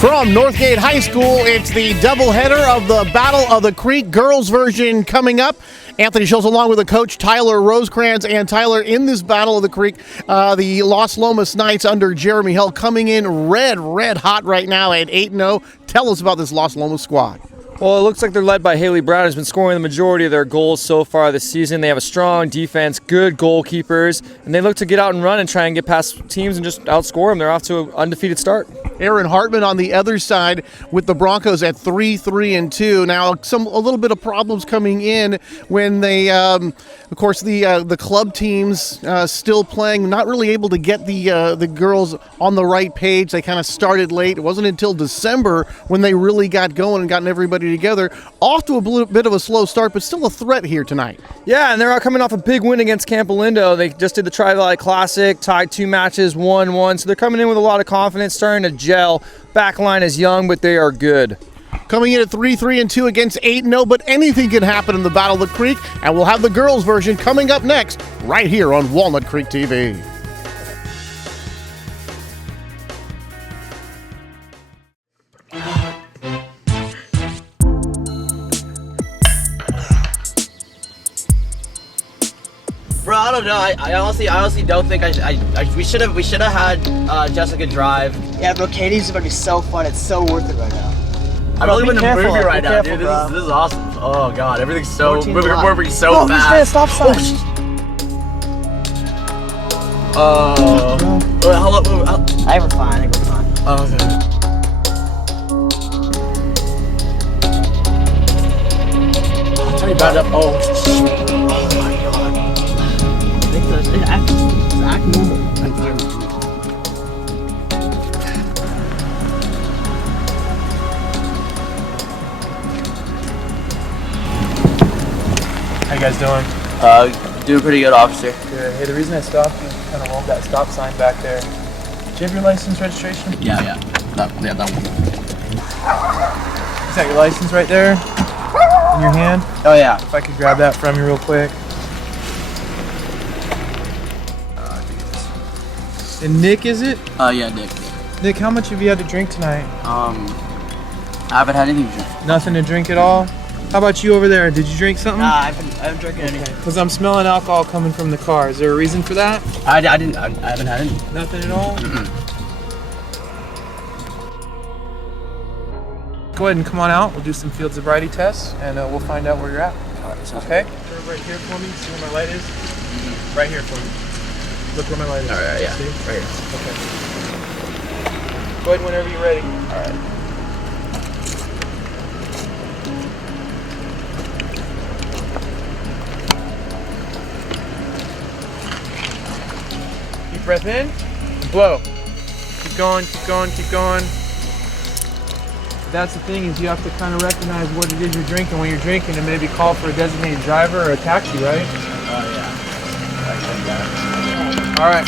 From Northgate High School, it's the doubleheader of the Battle of the Creek girls version coming up. Anthony Schultz along with the coach Tyler Rosecrans. And Tyler, in this Battle of the Creek, the Las Lomas Knights under Jeremy Hill coming in red hot right now at 8-0. Tell us about this Las Lomas squad. Well, it looks like they're led by Haley Brown, who's been scoring the majority of their goals so far this season. They have a strong defense, good goalkeepers, and they look to get out and run and try and get past teams and just outscore them. They're off to an undefeated start. Aaron Hartman on the other side with the Broncos at 3-3-2. Now, a little bit of problems coming in when they, of course, the club teams still playing, not really able to get the girls on the right page. They kind of started late. It wasn't until December when they really got going and gotten everybody together. Off to a bit of a slow start, but still a threat here tonight. Yeah, and they're coming off a big win against Campo Lindo. They just did the Tri-Valley Classic, tied 2 matches, 1-1. So they're coming in with a lot of confidence, starting to gel. Back line is young, but they are good. Coming in at 3-3-2 against 8-0, but anything can happen in the Battle of the Creek, and we'll have the girls version coming up next, right here on Walnut Creek TV. Bro, I don't know. I honestly don't think we should have had Jessica drive. Yeah, bro, Katie's gonna be so fun. It's so worth it right now. I'm really in the movie right now, dude. This is awesome. Oh god, everything's so moving so oh, fast. He's stop sign. I think we're fine. Oh, okay. I'll tell you about it. Oh my god. It's act normal. How you guys doing? Doing pretty good, officer. Good. Hey, the reason I stopped you kind of rolled that stop sign back there. Do you have your license registration? Yeah. That one. Is that your license right there? In your hand? Oh yeah. If I could grab that from you real quick. And Nick, is it? Yeah, Nick. Nick, how much have you had to drink tonight? I haven't had anything to drink. Nothing to drink at all? How about you over there? Did you drink something? Nah, I haven't drinking anything. Because I'm smelling alcohol coming from the car. Is there a reason for that? I haven't had any. Nothing at all? Go ahead and come on out. We'll do some field sobriety tests, and we'll find out where you're at. Okay? Turn right here for me. See where my light is? Right here for me. Look where my light is. All right, yeah. See? Right here. Okay. Go ahead whenever you're ready. All right. Deep breath in, blow. Keep going, keep going, keep going. That's the thing, is you have to kind of recognize what it is you're drinking when you're drinking and maybe call for a designated driver or a taxi, right? Oh yeah. All right.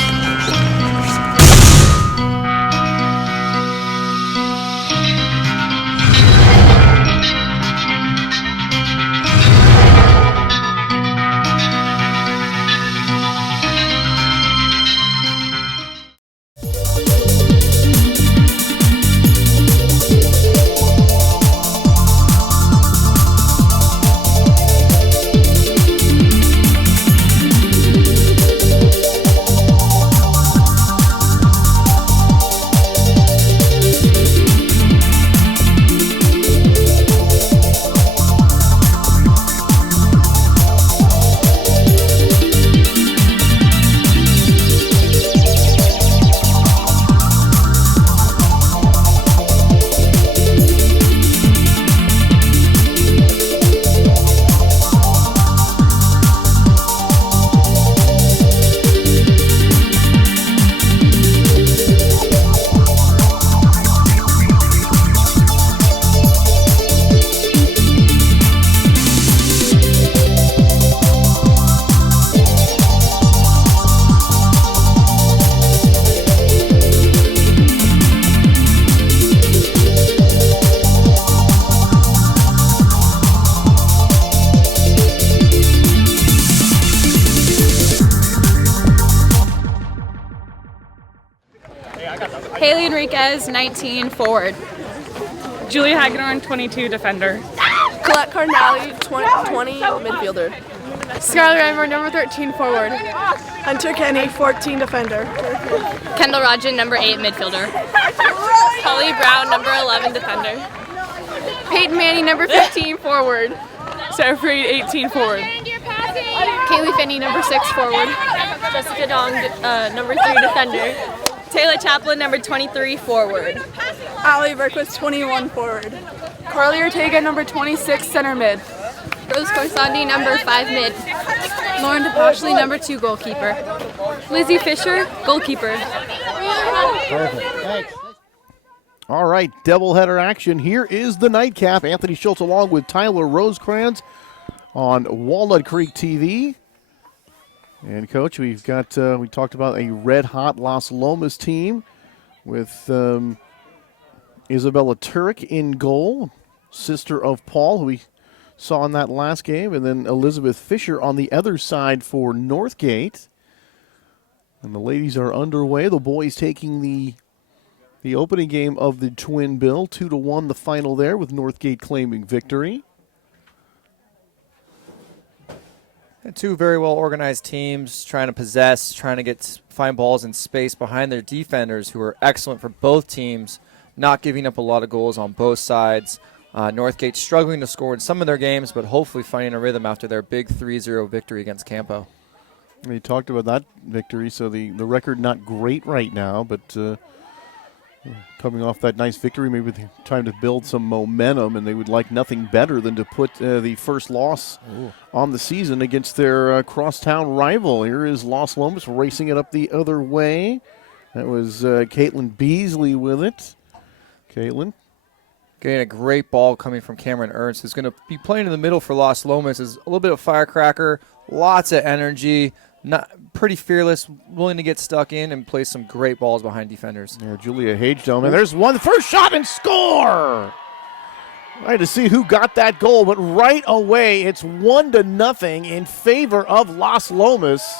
Haley Enriquez, 19, forward. Julia Hagedorn, 22, defender. Colette Cardinale, 20 midfielder. Skylar Emer, number 13, forward. Hunter Kenny, 14 defender. Kendall Rajan, number 8, midfielder. Holly Brown, number 11, defender. Peyton Manning, number 15, forward. Sarah Freed, 18, forward. Kaylee Finney, number 6, forward. Jessica Dong, number 3, defender. Taylor Chaplin, number 23, forward. Allie Berquist, 21 forward. Carly Ortega, number 26, center mid. Rose Corsandi, number 5, mid. Lauren DePashley, number 2, goalkeeper. Lizzie Fisher, goalkeeper. Perfect. Thanks. All right, doubleheader action. Here is the nightcap. Anthony Schultz along with Tyler Rosecrans on Walnut Creek TV. And, Coach, we've got, we talked about a red-hot Las Lomas team with Isabella Turek in goal, sister of Paul, who we saw in that last game, and then Elizabeth Fisher on the other side for Northgate. And the ladies are underway. The boys taking the opening game of the twin bill, 2-1 the final there, with Northgate claiming victory. And two very well organized teams trying to possess, trying to find balls in space behind their defenders, who are excellent for both teams, not giving up a lot of goals on both sides. Northgate struggling to score in some of their games, but hopefully finding a rhythm after their big 3-0 victory against Campo. We talked about that victory, so the record not great right now, but coming off that nice victory, maybe time to build some momentum, and they would like nothing better than to put the first loss on the season against their crosstown rival. Here is Las Lomas racing it up the other way. That was Caitlin Beasley with it. Caitlin. Getting a great ball coming from Cameron Ernst, who's going to be playing in the middle for Las Lomas. Is a little bit of firecracker, lots of energy, not pretty fearless, willing to get stuck in and play some great balls behind defenders. Yeah, Julia Hagedorn, and there's one, the first shot and score! I had to see who got that goal, but right away it's 1-0 in favor of Las Lomas.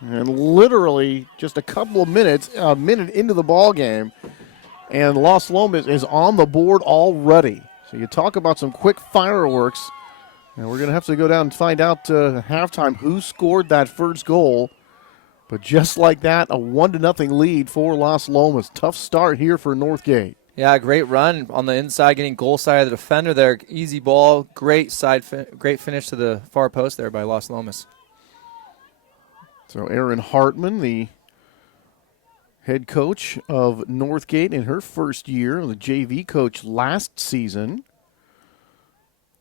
And literally just a couple of minutes, a minute into the ball game, and Las Lomas is on the board already. So you talk about some quick fireworks, and we're going to have to go down and find out halftime who scored that first goal. But just like that, a 1-0 lead for Las Lomas. Tough start here for Northgate. Yeah, great run on the inside, getting goal side of the defender there. Easy ball, great great finish to the far post there by Las Lomas. So Erin Hartman, the head coach of Northgate in her first year, the JV coach last season,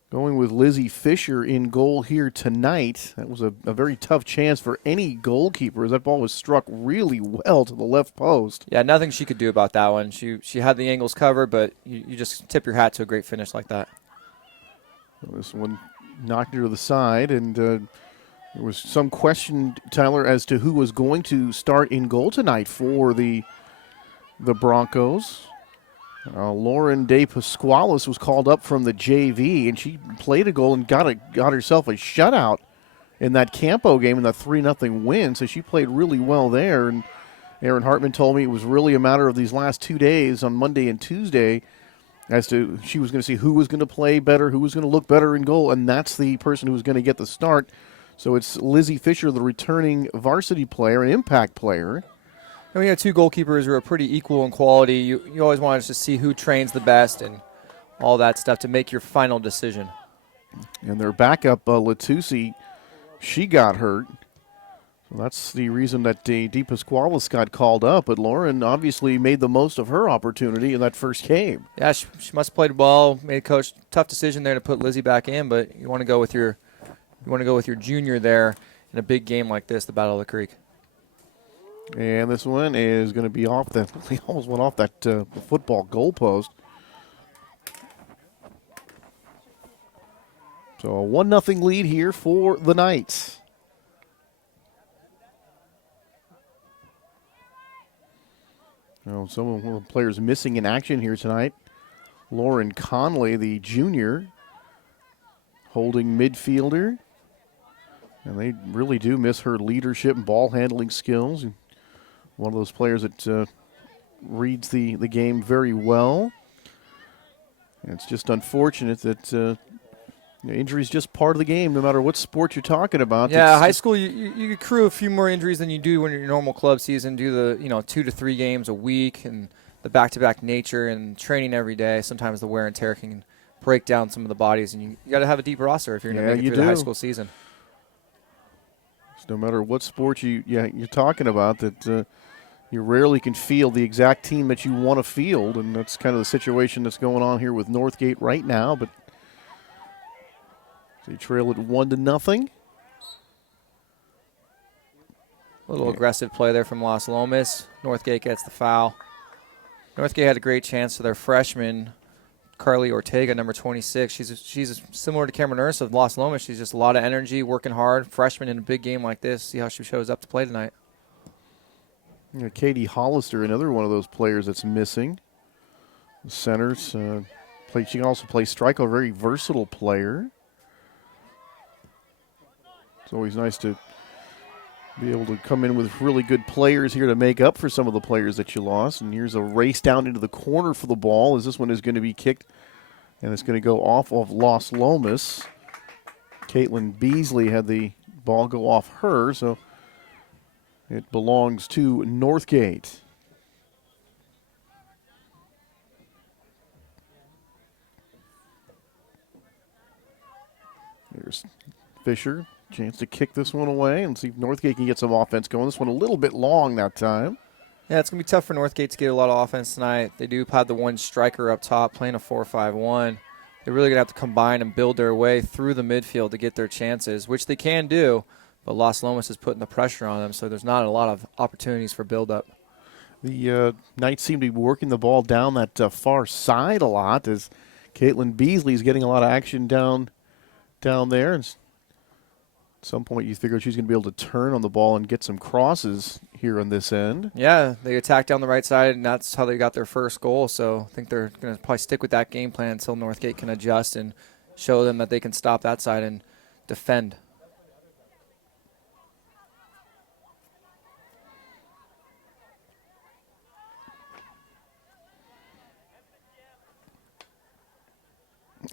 going with Lizzie Fisher in goal here tonight. That was a very tough chance for any goalkeeper as that ball was struck really well to the left post. Yeah, nothing she could do about that one. She had the angles covered, but you just tip your hat to a great finish like that. So this one knocked her to the side, and there was some question, Tyler, as to who was going to start in goal tonight for the Broncos. Lauren De Pasqualis was called up from the JV, and she played a goal and got herself a shutout in that Campo game in the 3-0 win. So she played really well there. And Erin Hartman told me it was really a matter of these last 2 days on Monday and Tuesday as to she was going to see who was going to play better, who was going to look better in goal, and that's the person who was going to get the start. So it's Lizzie Fisher, the returning varsity player, an impact player. And when you have two goalkeepers who are pretty equal in quality, you always want to see who trains the best and all that stuff to make your final decision. And their backup, Latusi, she got hurt. So that's the reason that De Pasqualis got called up. But Lauren obviously made the most of her opportunity in that first game. Yeah, she must have played well. Made a coach tough decision there to put Lizzie back in, but you want to go with your junior there in a big game like this, the Battle of the Creek. And this one is going to be off the. He almost went off that football goalpost. So a 1-0 lead here for the Knights. Some of the players missing in action here tonight. Lauren Conley, the junior, holding midfielder. And they really do miss her leadership and ball handling skills. One of those players that reads the game very well. And it's just unfortunate that injury is just part of the game, no matter what sport you're talking about. Yeah, high school, you accrue a few more injuries than you do when your normal club season. Do the 2 to 3 games a week and the back-to-back nature and training every day. Sometimes the wear and tear can break down some of the bodies, and you got to have a deep roster if you're going to make it through the high school season. So no matter what sport you're talking about, that you rarely can field the exact team that you want to field, and that's kind of the situation that's going on here with Northgate right now. But they trail it 1-0. A little aggressive play there from Las Lomas. Northgate gets the foul. Northgate had a great chance to their freshman, Carly Ortega, number 26. She's similar to Cameron Ursa of Las Lomas. She's just a lot of energy, working hard. Freshman in a big game like this. See how she shows up to play tonight. Katie Hollister, another one of those players that's missing. The centers, she can also play strike, a very versatile player. It's always nice to be able to come in with really good players here to make up for some of the players that you lost. And here's a race down into the corner for the ball, as this one is going to be kicked, and it's going to go off of Las Lomas. Caitlin Beasley had the ball go off her, so it belongs to Northgate. There's Fisher. Chance to kick this one away and see if Northgate can get some offense going. This one a little bit long that time. Yeah, it's going to be tough for Northgate to get a lot of offense tonight. They do have the one striker up top playing a 4-5-1. They're really going to have to combine and build their way through the midfield to get their chances, which they can do. But Las Lomas is putting the pressure on them, so there's not a lot of opportunities for build-up. The Knights seem to be working the ball down that far side a lot, as Caitlin Beasley is getting a lot of action down there. And at some point you figure she's going to be able to turn on the ball and get some crosses here on this end. Yeah, they attacked down the right side, and that's how they got their first goal. So I think they're going to probably stick with that game plan until Northgate can adjust and show them that they can stop that side and defend.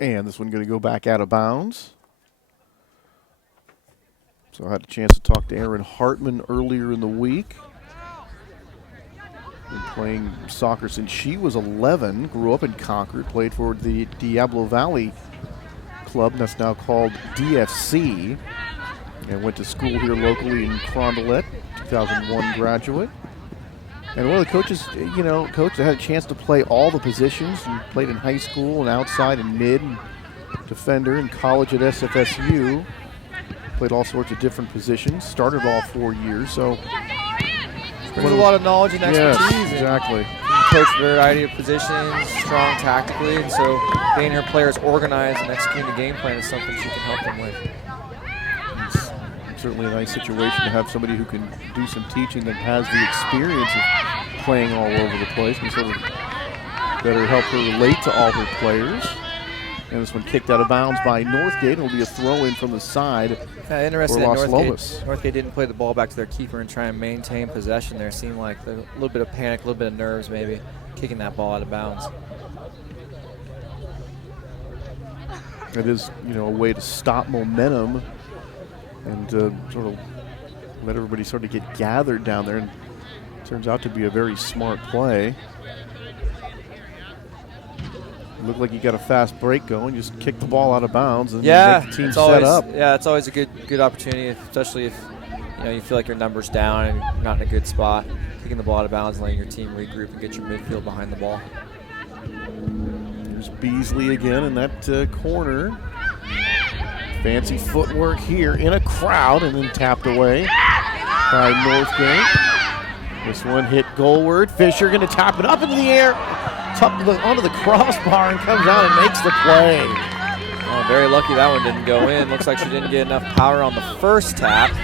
And this one going to go back out of bounds. So I had a chance to talk to Erin Hartman earlier in the week. Been playing soccer since she was 11. Grew up in Concord. Played for the Diablo Valley club. That's now called DFC. And went to school here locally in Carondelet. 2001 graduate. And one of the coaches, coach that had a chance to play all the positions. And played in high school and outside and mid and defender in college at SFSU. Played all sorts of different positions. Started all 4 years. So brings a lot of knowledge and expertise. Yes, exactly. Coach a variety of positions, strong tactically, and so getting her players organized and executing the game plan is something she can help them with. It's certainly a nice situation to have somebody who can do some teaching that has the experience of playing all over the place and sort of better help her relate to all her players. And this one kicked out of bounds by Northgate. It'll be a throw-in from the side interested for in Las Lomas. Northgate didn't play the ball back to their keeper and try and maintain possession there. Seemed like a little bit of panic, a little bit of nerves maybe, kicking that ball out of bounds. It is, a way to stop momentum and sort of let everybody sort of get gathered down there. And it turns out to be a very smart play. Looked like you got a fast break going. Just kick the ball out of bounds and make the team set up. Yeah, it's always a good opportunity, especially if you feel like your number's down and you're not in a good spot. Kicking the ball out of bounds and letting your team regroup and get your midfield behind the ball. There's Beasley again in that corner. Fancy footwork here in a crowd and then tapped away by Northgate. This one hit goalward. Fisher going to tap it up into the air. Onto the crossbar and comes out and makes the play. Oh, very lucky that one didn't go in. Looks like she didn't get enough power on the first tap.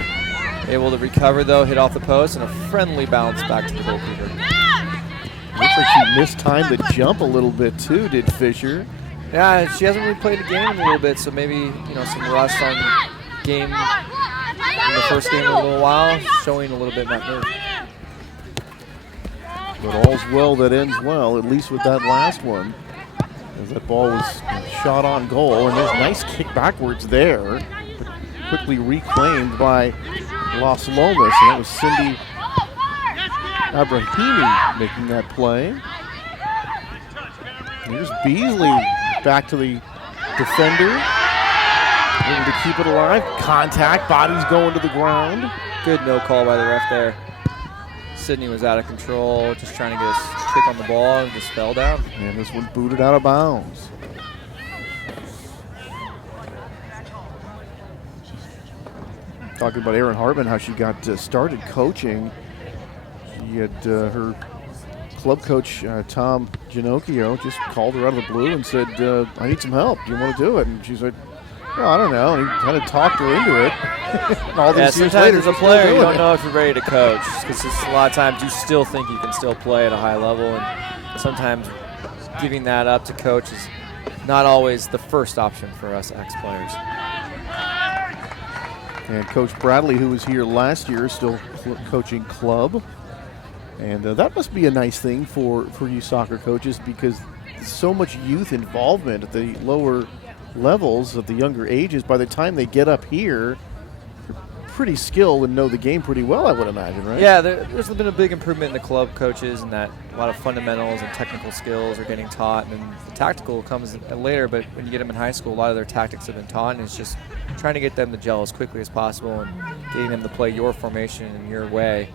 Able to recover, though, hit off the post, and a friendly bounce back to the goalkeeper. Looks like she mistimed the jump a little bit, too, did Fisher. Yeah, she hasn't really played the game in a little bit, so maybe, some rust on the game in the first game in a little while, showing a little bit in that move. But all's well that ends well, at least with that last one. As that ball was shot on goal, and there's a nice kick backwards there, but quickly reclaimed by Las Lomas, and that was Cindy Abrahimi making that play. Here's Beasley back to the defender, able to keep it alive. Contact, bodies going to the ground. Good no call by the ref there. Sydney was out of control, just trying to get a kick on the ball and just fell down. And this one booted out of bounds. Talking about Erin Hartman, how she got started coaching. She had her club coach, Tom Ginocchio, just called her out of the blue and said, I need some help. Do you want to do it? And she said, well, I don't know. And he kind of talked her into it. All these years later, as a player, you don't know if you're ready to coach, because a lot of times you still think you can still play at a high level, and sometimes giving that up to coach is not always the first option for us ex-players. And Coach Bradley, who was here last year, is still coaching club. And that must be a nice thing for you soccer coaches, because so much youth involvement at the lower levels of the younger ages. By the time they get up here, they're pretty skilled and know the game pretty well, I would imagine, right? Yeah, there's been a big improvement in the club coaches, and that a lot of fundamentals and technical skills are getting taught, and then the tactical comes later. But when you get them in high school, a lot of their tactics have been taught, and it's just trying to get them to gel as quickly as possible and getting them to play your formation in your way.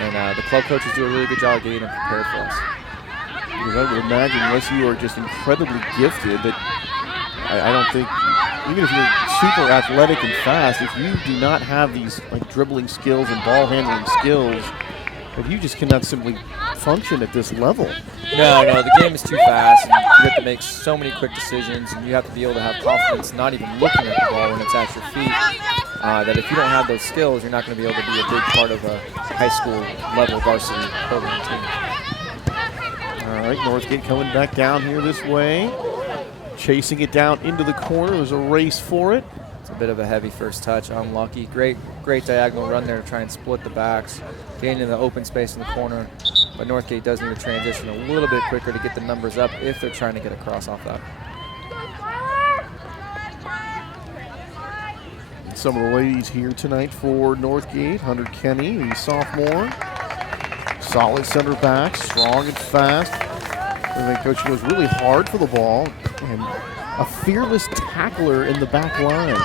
And the club coaches do a really good job of getting them prepared for us. Because I would imagine, unless you are just incredibly gifted, that I don't think, even if you're super athletic and fast, if you do not have these like dribbling skills and ball handling skills, that you just cannot simply function at this level. No, the game is too fast, and you have to make so many quick decisions, and you have to be able to have confidence not even looking at the ball when it's at your feet. That if you don't have those skills, you're not going to be able to be a big part of a high school level varsity program team. All right, Northgate coming back down here this way. Chasing it down into the corner. There's a race for it. It's a bit of a heavy first touch. Unlucky. Great diagonal run there to try and split the backs. Getting in the open space in the corner. But Northgate does need to transition a little bit quicker to get the numbers up if they're trying to get a cross off that. Some of the ladies here tonight for Northgate. Hunter Kenny, the sophomore. Solid center back, strong and fast. I think coach goes really hard for the ball. And a fearless tackler in the back line.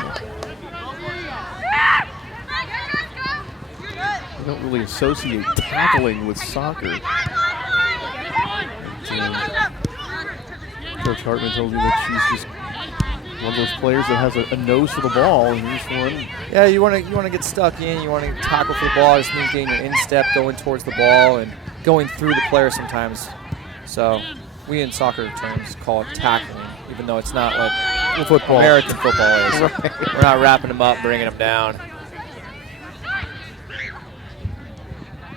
I don't really associate tackling with soccer. Coach Hartman told me that she's just one of those players that has a nose for the ball, and here's one. Yeah, you want to get stuck in. You want to tackle for the ball. It just means getting your instep, going towards the ball, and going through the player sometimes. So we in soccer terms call it tackling, even though it's not like football. American football is. Right. We're not wrapping them up, bringing them down.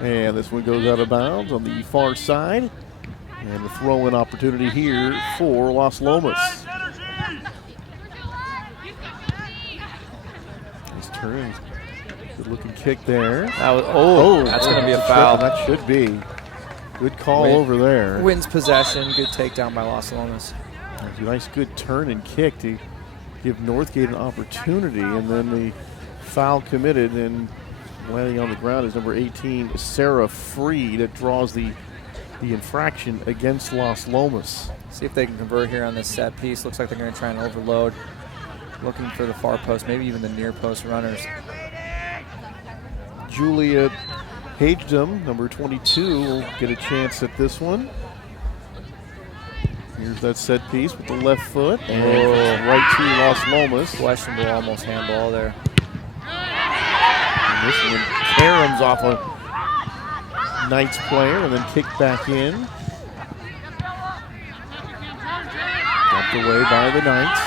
And this one goes out of bounds on the far side. And the throw-in opportunity here for Las Lomas. Nice turn. Good-looking kick there. That's going to be a foul. That should be. Good call over there. Wins possession. Good takedown by Las Lomas. A nice good turn and kick to give Northgate an opportunity, and then the foul committed, and landing on the ground is number 18, Sarah Freed. That draws the infraction against Las Lomas. See if they can convert here on this set piece. Looks like they're going to try and overload. Looking for the far post, maybe even the near post runners. Julia Hagedom, number 22, will get a chance at this one. Here's that set piece with the left foot, and right to Las Lomas. Questionable, almost handball there. And this one caroms off a Knights player and then kicked back in. Dumped away by the Knights.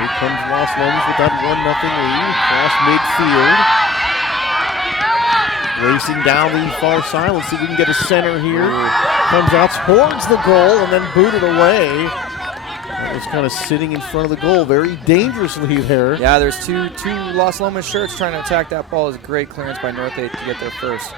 Here comes Las Lomas with that 1-0 lead across midfield. Racing down the far side. Let's see if we can get a center here. Comes out towards the goal and then booted away. That was kind of sitting in front of the goal very dangerously there. Yeah, there's two Las Lomas shirts trying to attack that ball. It's a great clearance by Northgate to get there first.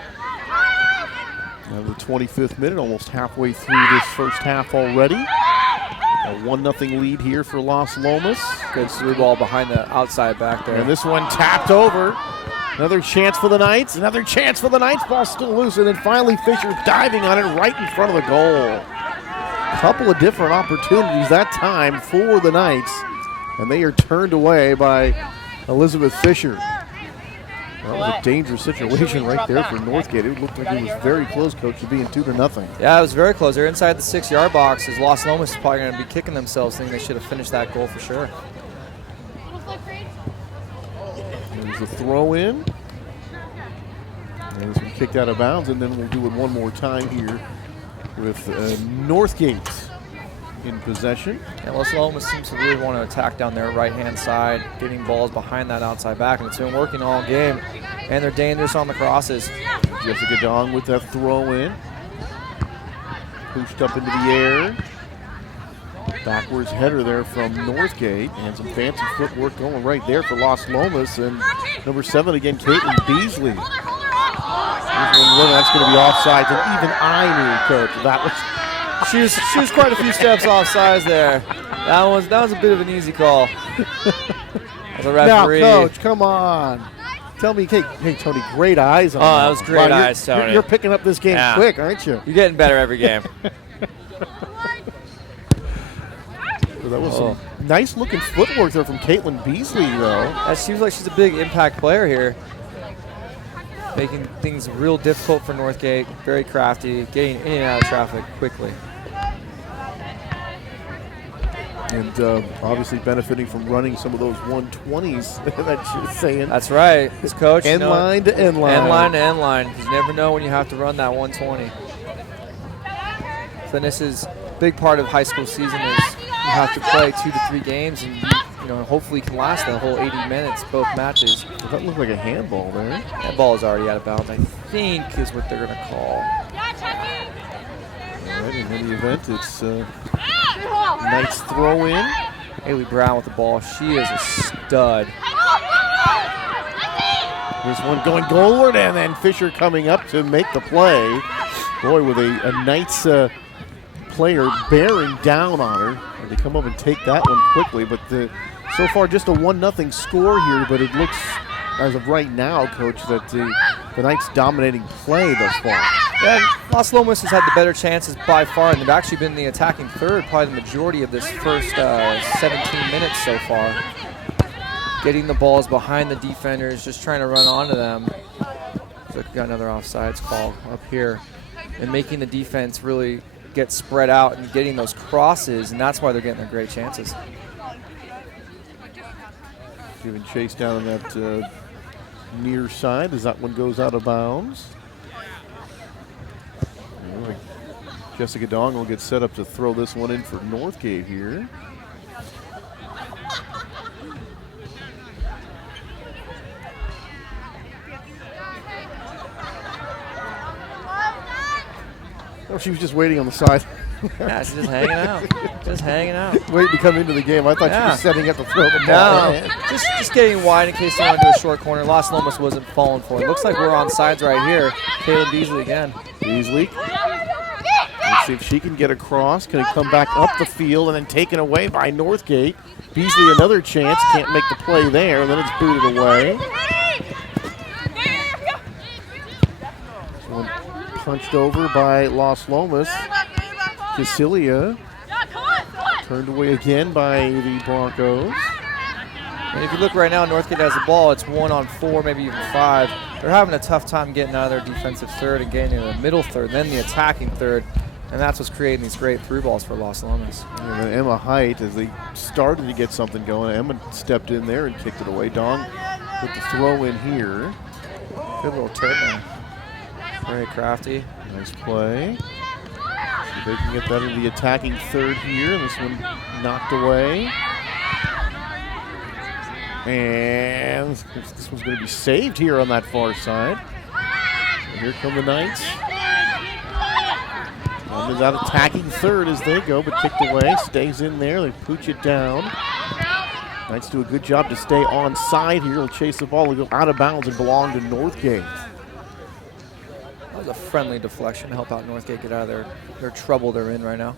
Now the 25th minute, almost halfway through this first half already. A 1-0 lead here for Las Lomas. Good through ball behind the outside back there. And this one tapped over. Another chance for the Knights. Another chance for the Knights. Ball still loose. And then finally Fisher diving on it right in front of the goal. Couple of different opportunities that time for the Knights. And they are turned away by Elizabeth Fisher. That was a dangerous situation right there for Northgate. It looked like it was very close, Coach, to being 2-0. Yeah, it was very close. They're inside the 6-yard box. As Las Lomas is probably going to be kicking themselves, thinking they should have finished that goal for sure. There's a throw in. And this one kicked out of bounds, and then we'll do it one more time here with Northgate in possession. And Las Lomas seems to really want to attack down their right-hand side, getting balls behind that outside back, and it's been working all game. And they're dangerous on the crosses. Jessica Dong with that throw in. Pushed up into the air. Backwards header there from Northgate, and some fancy footwork going right there for Las Lomas. And number 7 again, Caitlin Beasley. Here's one that's going to be offsides, and even I knew, Coach, that was. She was quite a few steps offsides there. That was a bit of an easy call. As a referee. Now, Coach, come on. Tell me, hey, Tony, great eyes on that. Oh, that was great eyes, Tony. You're picking up this game quick, aren't you? You're getting better every game. So that was some nice-looking footwork there from Caitlin Beasley, though. That seems like she's a big impact player here. Making things real difficult for Northgate. Very crafty, getting in and out of traffic quickly. And obviously benefiting from running some of those 120s that she was saying. That's right. His coach. End line to end line. End line to end line. You never know when you have to run that 120. Fitness is a big part of high school season is you have to play 2 to 3 games and hopefully can last the whole 80 minutes, both matches. Does that look like a handball there? That ball is already out of bounds, I think is what they're going to call. All right, in any event, it's Knights throw in. Haley Brown with the ball. She is a stud. This one going goalward, and then Fisher coming up to make the play. Boy, with a Knights player bearing down on her. And they come up and take that one quickly, but so far just a 1-0 score here, but it looks, as of right now, Coach, that the Knights dominating play thus far. Yeah, Las Lomas has had the better chances by far, and they've actually been the attacking third probably the majority of this first 17 minutes so far. Getting the balls behind the defenders, just trying to run onto them. Looks like we got another offsides call up here. And making the defense really get spread out and getting those crosses, and that's why they're getting their great chances. Giving chase down on that near side as that one goes out of bounds. Jessica Dong will get set up to throw this one in for Northgate here. Oh, she was just waiting on the side. Yeah, she's just hanging out. Just hanging out. Waiting to come into the game. I thought she was setting up to throw the ball. No, just getting wide in case they want to do a short corner. Las Lomas wasn't falling for it. Looks like we're on sides right here. Caleb Beasley again. Beasley. Let's see if she can get across. Can it come back up the field and then taken away by Northgate. Beasley another chance. Can't make the play there. And then it's booted away. One punched over by Las Lomas. Casilia turned away again by the Broncos. And if you look right now, Northgate has the ball. It's 1-on-4, maybe even 5. They're having a tough time getting out of their defensive third and getting into the middle third, then the attacking third. And that's what's creating these great through balls for Las Lomas. And then Emma Height, as they started to get something going, Emma stepped in there and kicked it away. Dong with the throw in here. Good little turn there. Very crafty. Nice play. See if they can get that into the attacking third here. This one knocked away. And this one's going to be saved here on that far side. And here come the Knights. Into that attacking third as they go, but kicked away. Stays in there. They pooch it down. Knights do a good job to stay on side here. He'll chase the ball. He'll go out of bounds and belong to Northgate. was a friendly deflection to help out Northgate get out of their trouble they're in right now.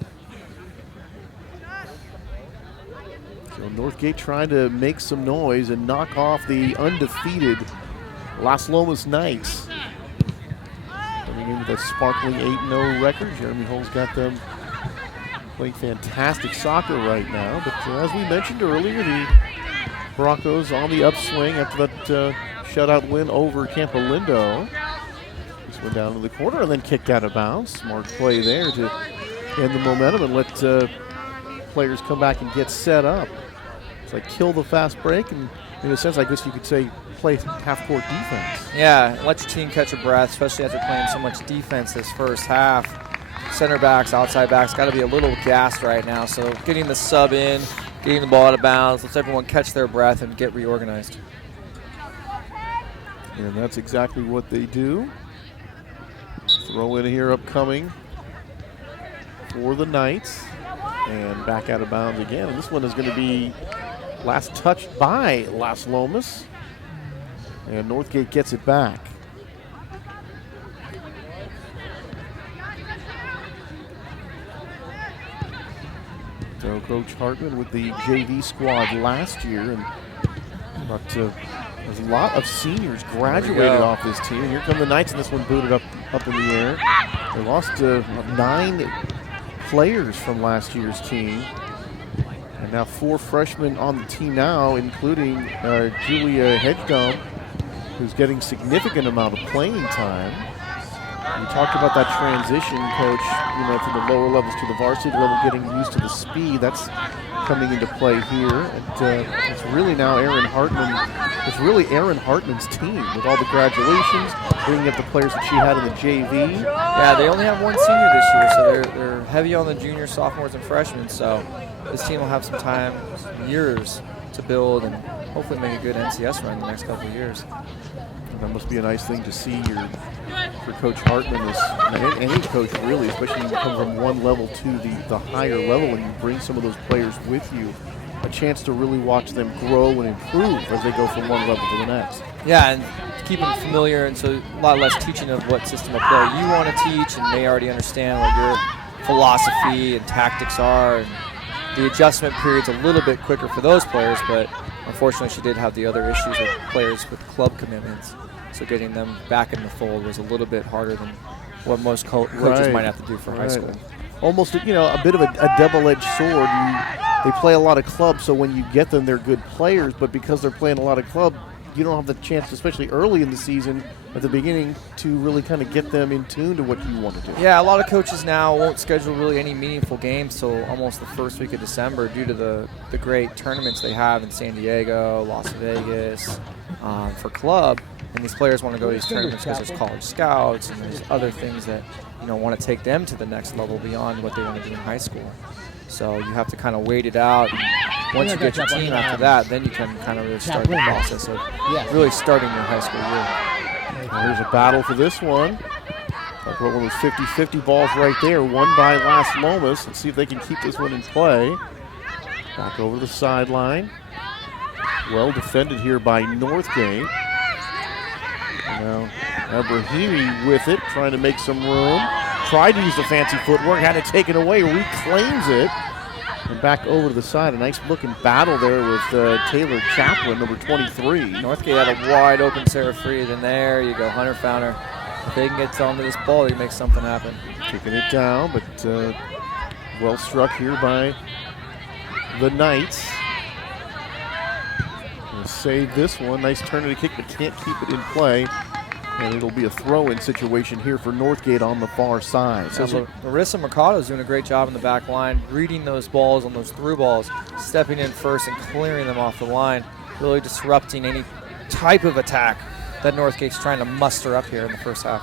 So Northgate trying to make some noise and knock off the undefeated Las Lomas Knights. Coming in with a sparkling 8-0 record. Jeremy Hull's got them playing fantastic soccer right now. But as we mentioned earlier, the Broncos on the upswing after that shutout win over Campolindo. This went down to the corner and then kicked out of bounds. Smart play there to end the momentum and let players come back and get set up. It's like kill the fast break, and in a sense, I guess you could say play half-court defense. Yeah, let your team catch a breath, especially after playing so much defense this first half. Center backs, outside backs, got to be a little gassed right now. So getting the sub in, getting the ball out of bounds, lets everyone catch their breath and get reorganized. And that's exactly what they do. Throw in here upcoming for the Knights. And back out of bounds again. And this one is going to be last touched by Las Lomas. And Northgate gets it back. So Coach Hartman with the JV squad last year, and there's a lot of seniors graduated off this team. Here come the Knights, and this one booted up in the air. They lost 9 players from last year's team, and now 4 freshmen on the team now, including Julia Hedgedom, who's getting significant amount of playing time. You talked about that transition, Coach, from the lower levels to the varsity level, getting used to the speed. That's coming into play here. And it's really now Aaron Hartman. It's really Aaron Hartman's team with all the graduations, bringing up the players that she had in the JV. Yeah, they only have 1 senior this year, so they're heavy on the juniors, sophomores, and freshmen. So this team will have some time, some years to build and hopefully make a good NCS run in the next couple of years. That must be a nice thing to see for Coach Hartman, and any coach really, especially when you come from one level to the higher level and you bring some of those players with you, a chance to really watch them grow and improve as they go from one level to the next. Yeah, and to keep them familiar, and so a lot less teaching of what system of play you want to teach, and they already understand what your philosophy and tactics are. And the adjustment period's a little bit quicker for those players, but unfortunately she did have the other issues with players with club commitments. So getting them back in the fold was a little bit harder than what most coaches might have to do for high school. Almost, a bit of a double-edged sword. They play a lot of club, so when you get them, they're good players. But because they're playing a lot of club, you don't have the chance, especially early in the season, at the beginning, to really kind of get them in tune to what you want to do. Yeah, a lot of coaches now won't schedule really any meaningful games till almost the first week of December due to the great tournaments they have in San Diego, Las Vegas, for club. And these players want to go to these tournaments because there's college scouts and there's other things that want to take them to the next level beyond what they want to do in high school. So you have to kind of wait it out. And once you get your team after that, then you can kind of really start the process of really starting your high school year. Well, here's a battle for this one. Talk about one of those 50-50 balls right there, won by Las Lomas. Let's see if they can keep this one in play. Back over the sideline. Well defended here by Northgate. Now, Abrahimi with it, trying to make some room. Tried to use the fancy footwork, had it taken away, reclaims it. And back over to the side. A nice looking battle there with Taylor Chaplin, number 23. Northgate had a wide open Sarah Freed, and there you go, Hunter found her. If they can get onto this ball, they can make something happen. Kicking it down, but well struck here by the Knights. Gonna save this one. Nice turn to the kick, but can't keep it in play. And it'll be a throw-in situation here for Northgate on the far side. So Larissa Mercado is doing a great job in the back line, reading those balls on those through balls, stepping in first and clearing them off the line, really disrupting any type of attack that Northgate's trying to muster up here in the first half.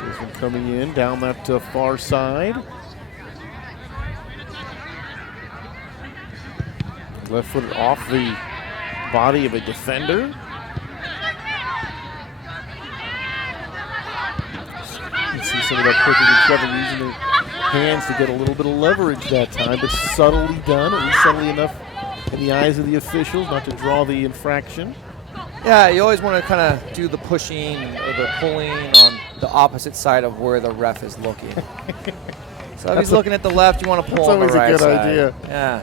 This one coming in down that far side. Left footed off the body of a defender. You can see some of that clicking and shoving, using their hands to get a little bit of leverage that time, but subtly done, at least subtly enough in the eyes of the officials not to draw the infraction. Yeah, you always want to kind of do the pushing or the pulling on the opposite side of where the ref is looking. So if he's looking at the left, you want to pull on the right side. That's always a good idea. Yeah.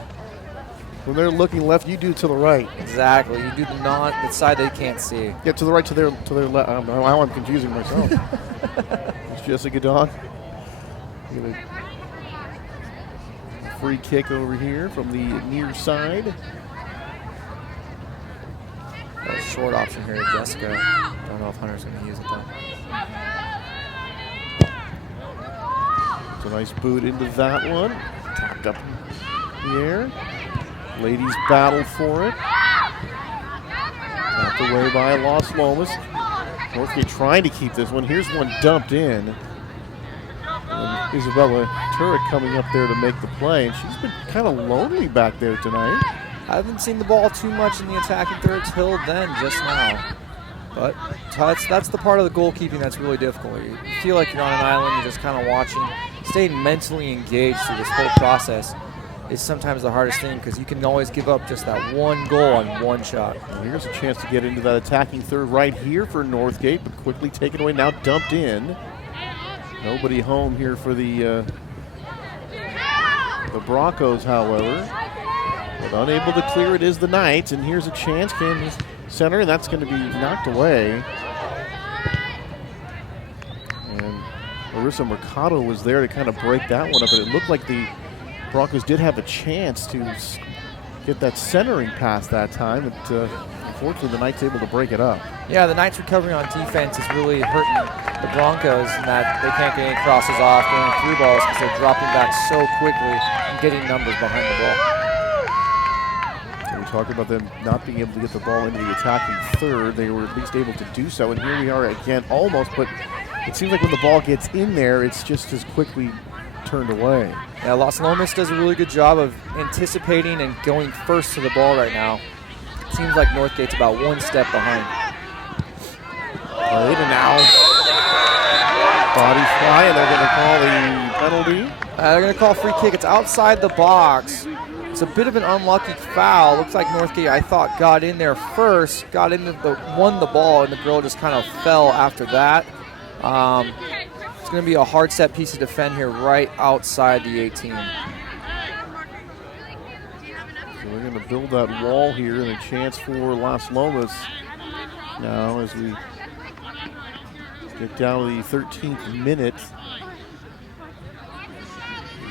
When they're looking left, you do to the right. Exactly. You do the side they can't see. Yeah, to the right, to their left. I don't know how I'm confusing myself. It's Jessica Dawn. Free kick over here from the near side. A short option here to Jessica. Don't know if Hunter's going to use it though. It's a nice boot into that one. Tapped up in the air. Ladies battle for it. Tapped away by Las Lomas. Northgate trying to keep this one. Here's one dumped in. And Isabella Turek coming up there to make the play. And she's been kind of lonely back there tonight. I haven't seen the ball too much in the attacking third till then, just now. But that's the part of the goalkeeping that's really difficult. You feel like you're on an island, you're just kind of watching. Staying mentally engaged through this whole process is sometimes the hardest thing because you can always give up just that one goal on one shot. Well, here's a chance to get into that attacking third right here for Northgate, but quickly taken away, now dumped in. Nobody home here for the Broncos, however. But unable to clear it is the Knights, and here's a chance. Kansas center, and that's going to be knocked away. And Larissa Mercado was there to kind of break that one up, but it looked like the Broncos did have a chance to get that centering pass that time, but unfortunately the Knights able to break it up. Yeah, the Knights recovery on defense is really hurting the Broncos in that they can't get any crosses off, getting through balls because they're dropping back so quickly and getting numbers behind the ball. We talked about them not being able to get the ball into the attacking third. They were at least able to do so, and here we are again almost, but it seems like when the ball gets in there, it's just as quickly turned away. Yeah, Las Lomas does a really good job of anticipating and going first to the ball right now. It seems like Northgate's about one step behind. Played, and now body fly, and they're going to call the penalty. They're going to call free kick. It's outside the box. It's a bit of an unlucky foul. Looks like Northgate, I thought, got in there first, won the ball, and the girl just kind of fell after that. It's going to be a hard set piece to defend here right outside the 18. So we're going to build that wall here, and a chance for Las Lomas now as we get down to the 13th minute.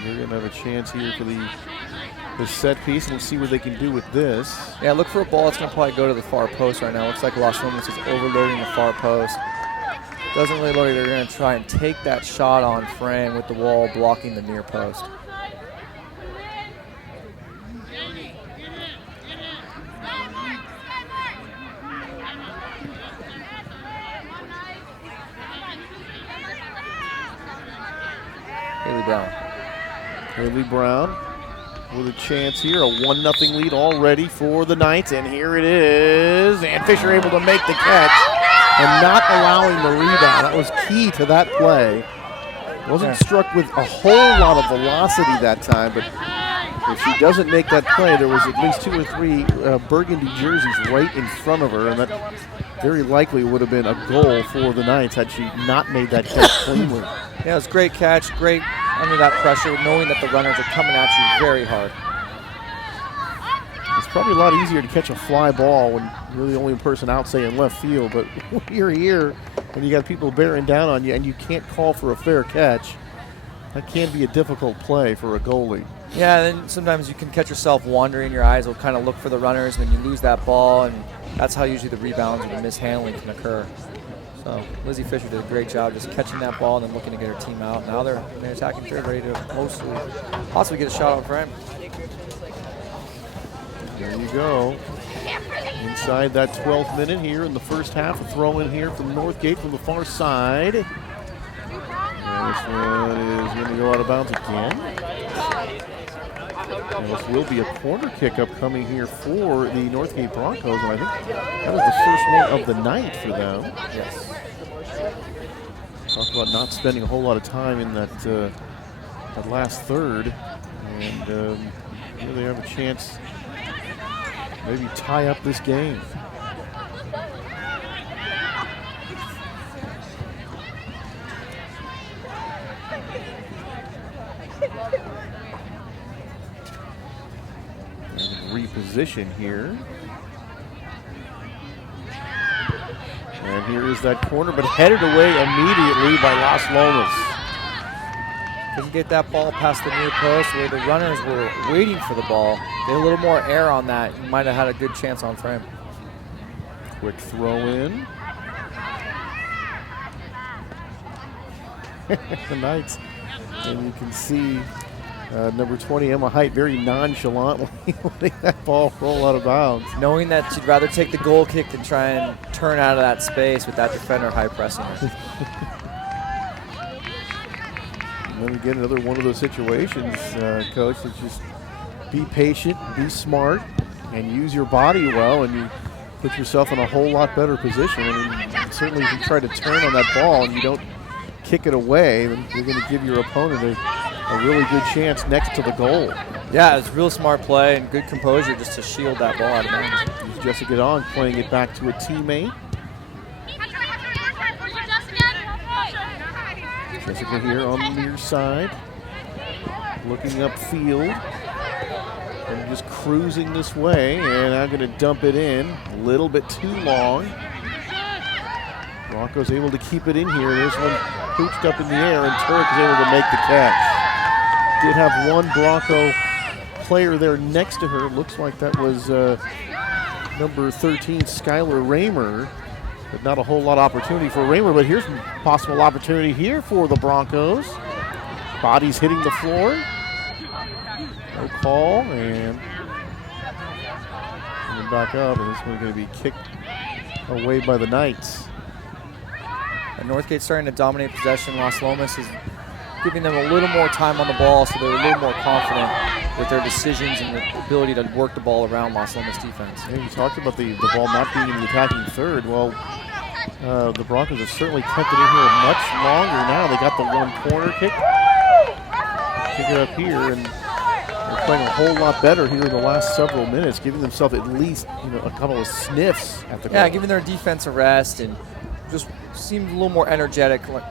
We're going to have a chance here for the set piece, and we'll see what they can do with this. Yeah, look for a ball that's going to probably go to the far post right now. Looks like Las Lomas is overloading the far post. Doesn't really look like they're going to try and take that shot on frame with the wall blocking the near post. Haley Brown with a chance here, a 1-0 lead already for the Knights, and here it is, and Fisher able to make the catch and not allowing the rebound. That was key to that play. Wasn't struck with a whole lot of velocity that time, but if she doesn't make that play, there was at least 2 or 3 burgundy jerseys right in front of her, and that very likely would have been a goal for the Knights had she not made that catch cleanly. Yeah, it was a great catch, great under that pressure, knowing that the runners are coming at you very hard. It's probably a lot easier to catch a fly ball when you're the only person out, say, in left field, but when you're here and you got people bearing down on you and you can't call for a fair catch, that can be a difficult play for a goalie. Yeah, then sometimes you can catch yourself wandering. Your eyes will kind of look for the runners, and then you lose that ball, and that's how usually the rebounds or the mishandling can occur. So Lizzie Fisher did a great job just catching that ball and then looking to get her team out. Now they're in the attacking third, ready to possibly get a shot on frame. There you go. Inside that 12th minute here in the first half, a throw in here from Northgate from the far side. And this one is going to go out of bounds again. And this will be a corner kick upcoming here for the Northgate Broncos, and I think that was the first one of the night for them. Yes. Talk about not spending a whole lot of time in that last third, and here they have a chance maybe tie up this game. position here. And here is that corner, but headed away immediately by Las Lomas. Couldn't get that ball past the near post where the runners were waiting for the ball. Get a little more air on that. You might have had a good chance on frame. Quick throw in. The Knights. And you can see number 20, Emma Height, very nonchalantly letting that ball roll out of bounds. Knowing that she'd rather take the goal kick than try and turn out of that space with that defender high pressing her. And then again, another one of those situations, Coach, that just be patient, be smart, and use your body well, and you put yourself in a whole lot better position. I mean, certainly if you try to turn on that ball and you don't kick it away, then you're going to give your opponent a really good chance next to the goal. Yeah, it was real smart play and good composure just to shield that ball out of bounds. Here's Jessica Dong playing it back to a teammate. Jessica here on the near side, looking upfield and just cruising this way, and I'm going to dump it in a little bit too long. Broncos able to keep it in here. There's one pooched up in the air, and Turek is able to make the catch. Did have one Bronco player there next to her. Looks like that was number 13, Skylar Raymer. But not a whole lot of opportunity for Raymer, but here's a possible opportunity here for the Broncos. Bodies hitting the floor. No call, and coming back up, and this one's going to be kicked away by the Knights. And Northgate's starting to dominate possession. Las Lomas is giving them a little more time on the ball, so they're a little more confident with their decisions and the ability to work the ball around Las Lomas defense. Yeah, you talked about the ball not being in the attacking third. Well, the Broncos have certainly kept it in here much longer now. They got the one corner kick. Kick it up here, and they're playing a whole lot better here in the last several minutes, giving themselves at least a couple of sniffs at the goal. Yeah, giving their defense a rest and just seemed a little more energetic, like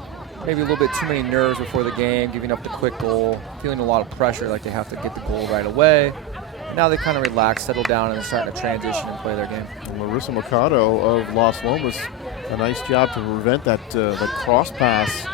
maybe a little bit too many nerves before the game, giving up the quick goal, feeling a lot of pressure like they have to get the goal right away. And now they kind of relax, settle down, and they're starting to transition and play their game. Larissa Mercado of Las Lomas, a nice job to prevent that cross pass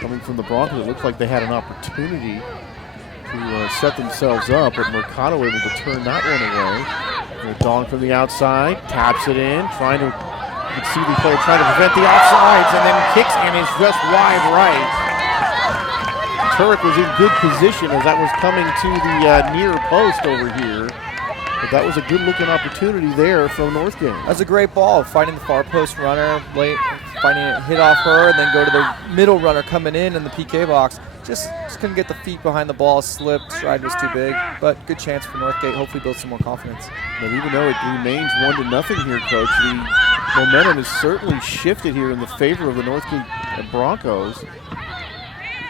coming from the Broncos. It looked like they had an opportunity to set themselves up, but Mercado able to turn that one away. And Dong from the outside, taps it in, trying to, you can see the player trying to prevent the offsides, and then kicks, and it's just wide right. Turek was in good position as that was coming to the near post over here. But that was a good-looking opportunity there from Northgate. That's a great ball, finding the far post runner late, finding it hit off her, and then go to the middle runner coming in the PK box. Just couldn't get the feet behind the ball, slipped, stride was too big, but good chance for Northgate, hopefully build some more confidence. But even though it remains 1-0 here, Coach, the momentum has certainly shifted here in the favor of the Northgate Broncos.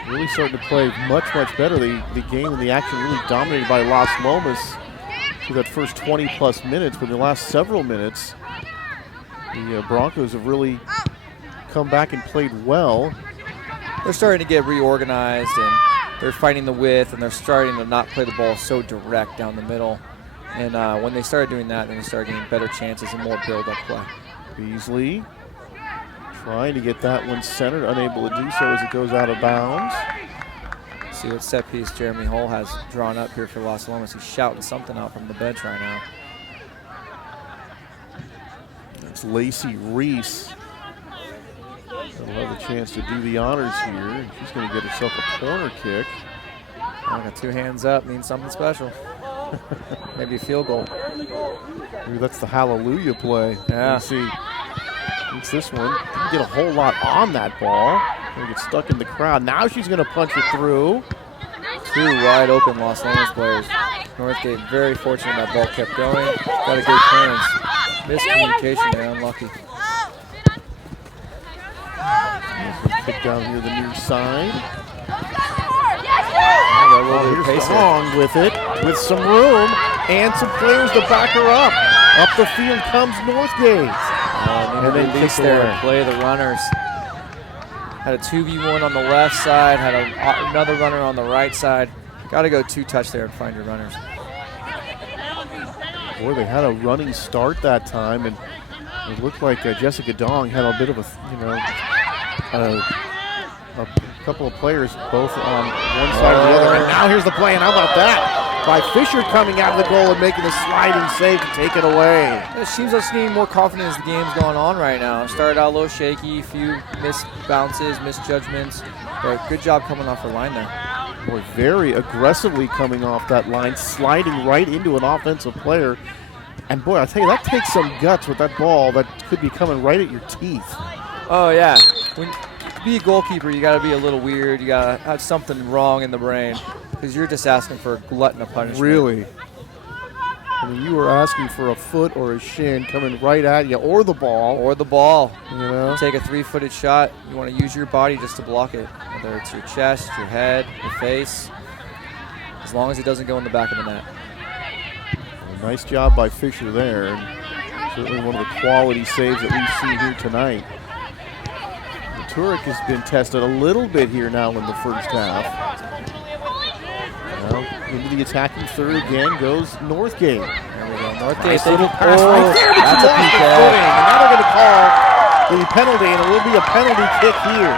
Really starting to play much, much better. The game and the action really dominated by Las Lomas through that first 20-plus minutes, but in the last several minutes, the Broncos have really come back and played well. They're starting to get reorganized, and they're fighting the width, and they're starting to not play the ball so direct down the middle. And when they started doing that, then they started getting better chances and more build-up play. Beasley trying to get that one centered, unable to do so as it goes out of bounds. See what set piece Jeremy Hull has drawn up here for Las Lomas. He's shouting something out from the bench right now. It's Lacey Reese. She'll have the chance to do the honors here, and she's going to get herself a corner kick. I got two hands up, means something special. Maybe a field goal. Maybe that's the hallelujah play. Yeah. You see, it's this one. Didn't get a whole lot on that ball. Gonna get stuck in the crowd. Now she's going to punch it through. Two wide open Las Lomas players. Northgate very fortunate that ball kept going. Got a good clearance. Miscommunication there, unlucky. Kick down here the near side. Here's Dong with it, with some room and some players to back her up. Up the field comes Northgate. And then release there and play the runners. Had a 2v1 on the left side, had another runner on the right side. Got to go two-touch there and find your runners. Boy, they had a running start that time, and it looked like Jessica Dong had a bit of a couple of players both on one side or the other. And now here's the play, and how about that? By Fisher coming out of the goal and making a sliding save to take it away. It seems like she's needing more confidence as the game's going on right now. Started out a little shaky, a few missed bounces, misjudgments, but good job coming off her line there. Boy, very aggressively coming off that line, sliding right into an offensive player. And boy, I tell you, that takes some guts with that ball that could be coming right at your teeth. Oh yeah, to be a goalkeeper, you gotta be a little weird. You gotta have something wrong in the brain because you're just asking for a glutton of punishment. Really? I mean, you were asking for a foot or a shin coming right at you, or the ball. Or the ball. You know? You take a 3-footed shot, you want to use your body just to block it, whether it's your chest, your head, your face, as long as it doesn't go in the back of the net. Well, nice job by Fisher there, and certainly one of the quality saves that we've seen here tonight. The Turek has been tested a little bit here now in the first half. Now, into the attacking third again goes Northgate. There we go. Northgate. Nice little pass right there, but that's you a lost PK. the footing. And now they're going to call the penalty, and it will be a penalty kick here.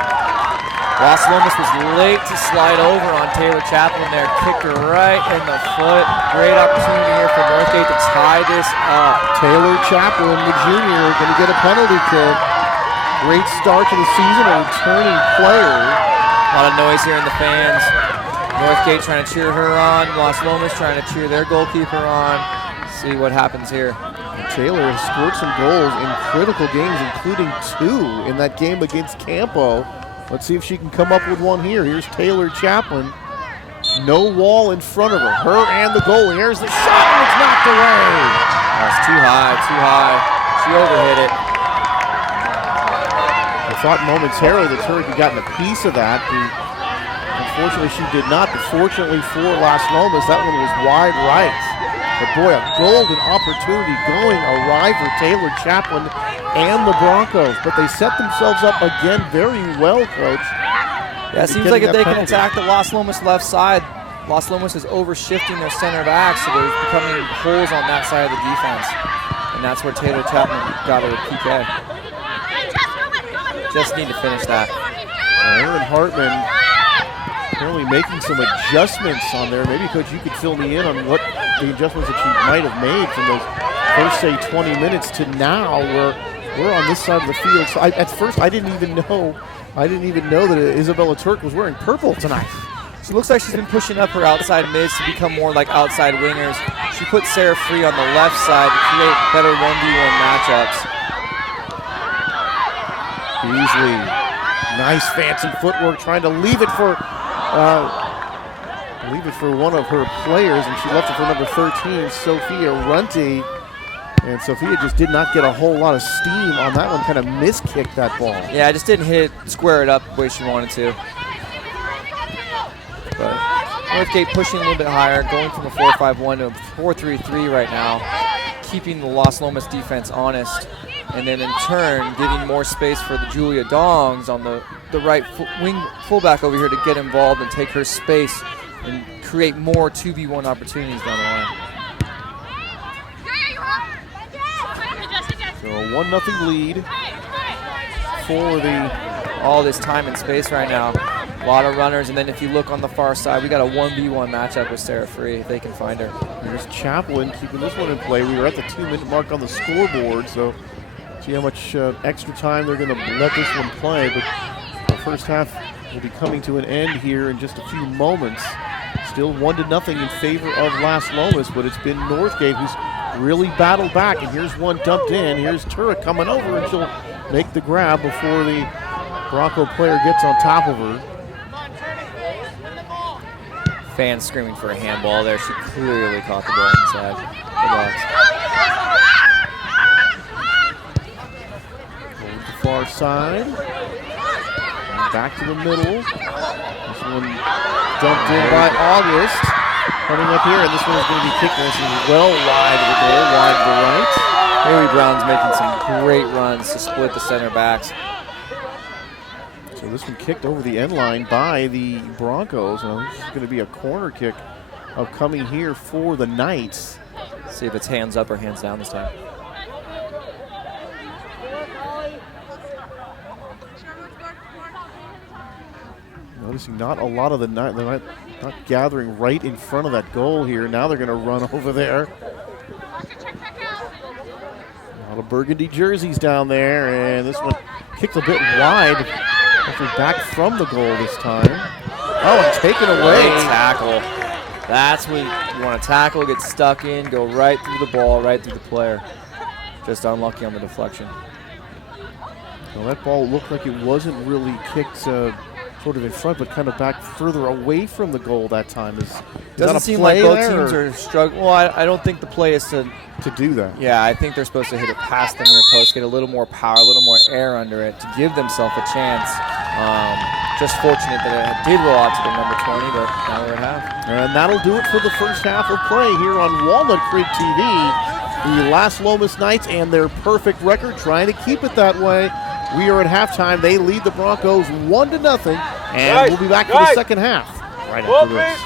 Las Lomas was late to slide over on Taylor Chaplin there. Kicked her right in the foot. Great opportunity here for Northgate to tie this up. Taylor Chaplin, the junior, going to get a penalty kick. Great start to the season, a returning player. A lot of noise here in the fans. Northgate trying to cheer her on. Las Lomas trying to cheer their goalkeeper on. See what happens here. And Taylor has scored some goals in critical games, including 2 in that game against Campo. Let's see if she can come up with one here. Here's Taylor Chaplin. No wall in front of her. Her and the goalie. Here's the shot, and it's knocked away. That's too high, too high. She overhit it. I thought momentarily the Turek had gotten a piece of that. Unfortunately, she did not. But fortunately for Las Lomas, that one was wide right. But boy, a golden opportunity going awry for Taylor Chaplin and the Broncos. But they set themselves up again very well, Coach. Yeah, it seems like if they can attack the Las Lomas left side, Las Lomas is over-shifting their center backs, so there's becoming holes on that side of the defense. And that's where Taylor Chaplin got her a PK. Just need to finish that. Aaron Hartman apparently making some adjustments on there. Maybe, Coach, you could fill me in on what the adjustments that she might have made from those first, say, 20 minutes to now, where we're on this side of the field. So at first, I didn't even know that Isabella Turk was wearing purple tonight. She looks like she's been pushing up her outside mids to become more like outside wingers. She put Sarah Free on the left side to create better 1v1 matchups. Beasley, nice fancy footwork, trying to leave it for one of her players, and she left it for number 13, Sophia Runty. And Sophia just did not get a whole lot of steam on that one, kind of miskicked that ball. Yeah, just didn't hit it, square it up the way she wanted to. But Northgate pushing a little bit higher, going from a 4-5-1 to a 4-3-3 right now, keeping the Las Lomas defense honest, and then in turn giving more space for the Julia Dongs on the right wing fullback over here to get involved and take her space and create more 2v1 opportunities down the line. So a 1-0 lead for all this time and space right now. A lot of runners, and then if you look on the far side, we got a 1v1 matchup with Sarah Free if they can find her. There's Chaplin keeping this one in play. We were at the 2-minute mark on the scoreboard, so see how much extra time they're going to let this one play. But the first half will be coming to an end here in just a few moments. Still 1-0 in favor of Las Lomas, but it's been Northgate who's really battled back. And here's one dumped in. Here's Turek coming over, and she'll make the grab before the Bronco player gets on top of her. Fans screaming for a handball there. She clearly caught the ball inside the box. Going to the far side. And back to the middle. This one dumped in by August. Coming up here, and this one is going to be kicked. This is well wide of the goal, wide to the right. Haley Brown's making some great runs to split the center backs. So this one kicked over the end line by the Broncos. Now this is going to be a corner kick upcoming here for the Knights. See if it's hands up or hands down this time. Noticing not a lot of they're not gathering right in front of that goal here. Now they're going to run over there. A lot of burgundy jerseys down there, and this one kicked a bit wide. Actually back from the goal this time. Oh, and taken away. Great tackle. That's when you want to tackle, get stuck in, go right through the ball, right through the player. Just unlucky on the deflection. Well, that ball looked like it wasn't really kicked sort of in front, but kind of back further away from the goal that time. Doesn't seem like both teams are struggling. Well, I don't think the play is to do that. Yeah, I think they're supposed to hit it past the near post, get a little more power, a little more air under it to give themselves a chance. Just fortunate that it did roll out to the number 20, but now we're at half. And that'll do it for the first half of play here on Walnut Creek TV. The Las Lomas Knights and their perfect record, trying to keep it that way. We are at halftime. They lead the Broncos 1-0, and we'll be back for the second half right after this.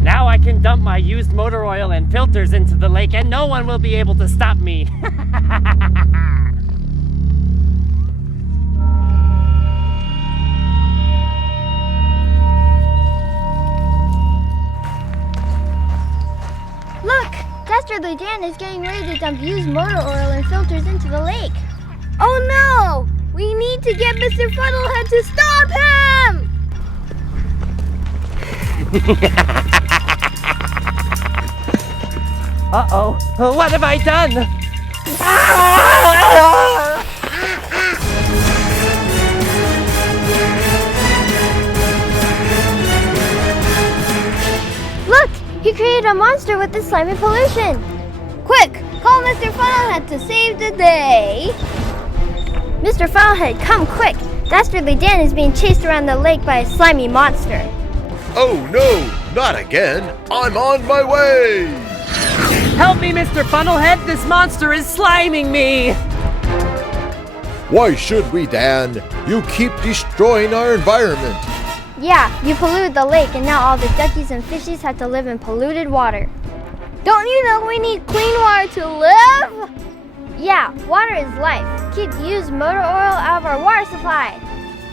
Now I can dump my used motor oil and filters into the lake and no one will be able to stop me. Look! Dastardly Dan is getting ready to dump used motor oil and filters into the lake. Oh no! We need to get Mr. Fuddlehead to stop him! Uh-oh, what have I done? Look! He created a monster with this slimy pollution! Quick! Call Mr. Fuddlehead to save the day! Mr. Fuddlehead, come quick! Dastardly Dan is being chased around the lake by a slimy monster. Oh no, not again! I'm on my way! Help me, Mr. Funnelhead! This monster is sliming me! Why should we, Dan? You keep destroying our environment. Yeah, you polluted the lake and now all the duckies and fishies have to live in polluted water. Don't you know we need clean water to live? Yeah, water is life. Keep used motor oil out of our water supply.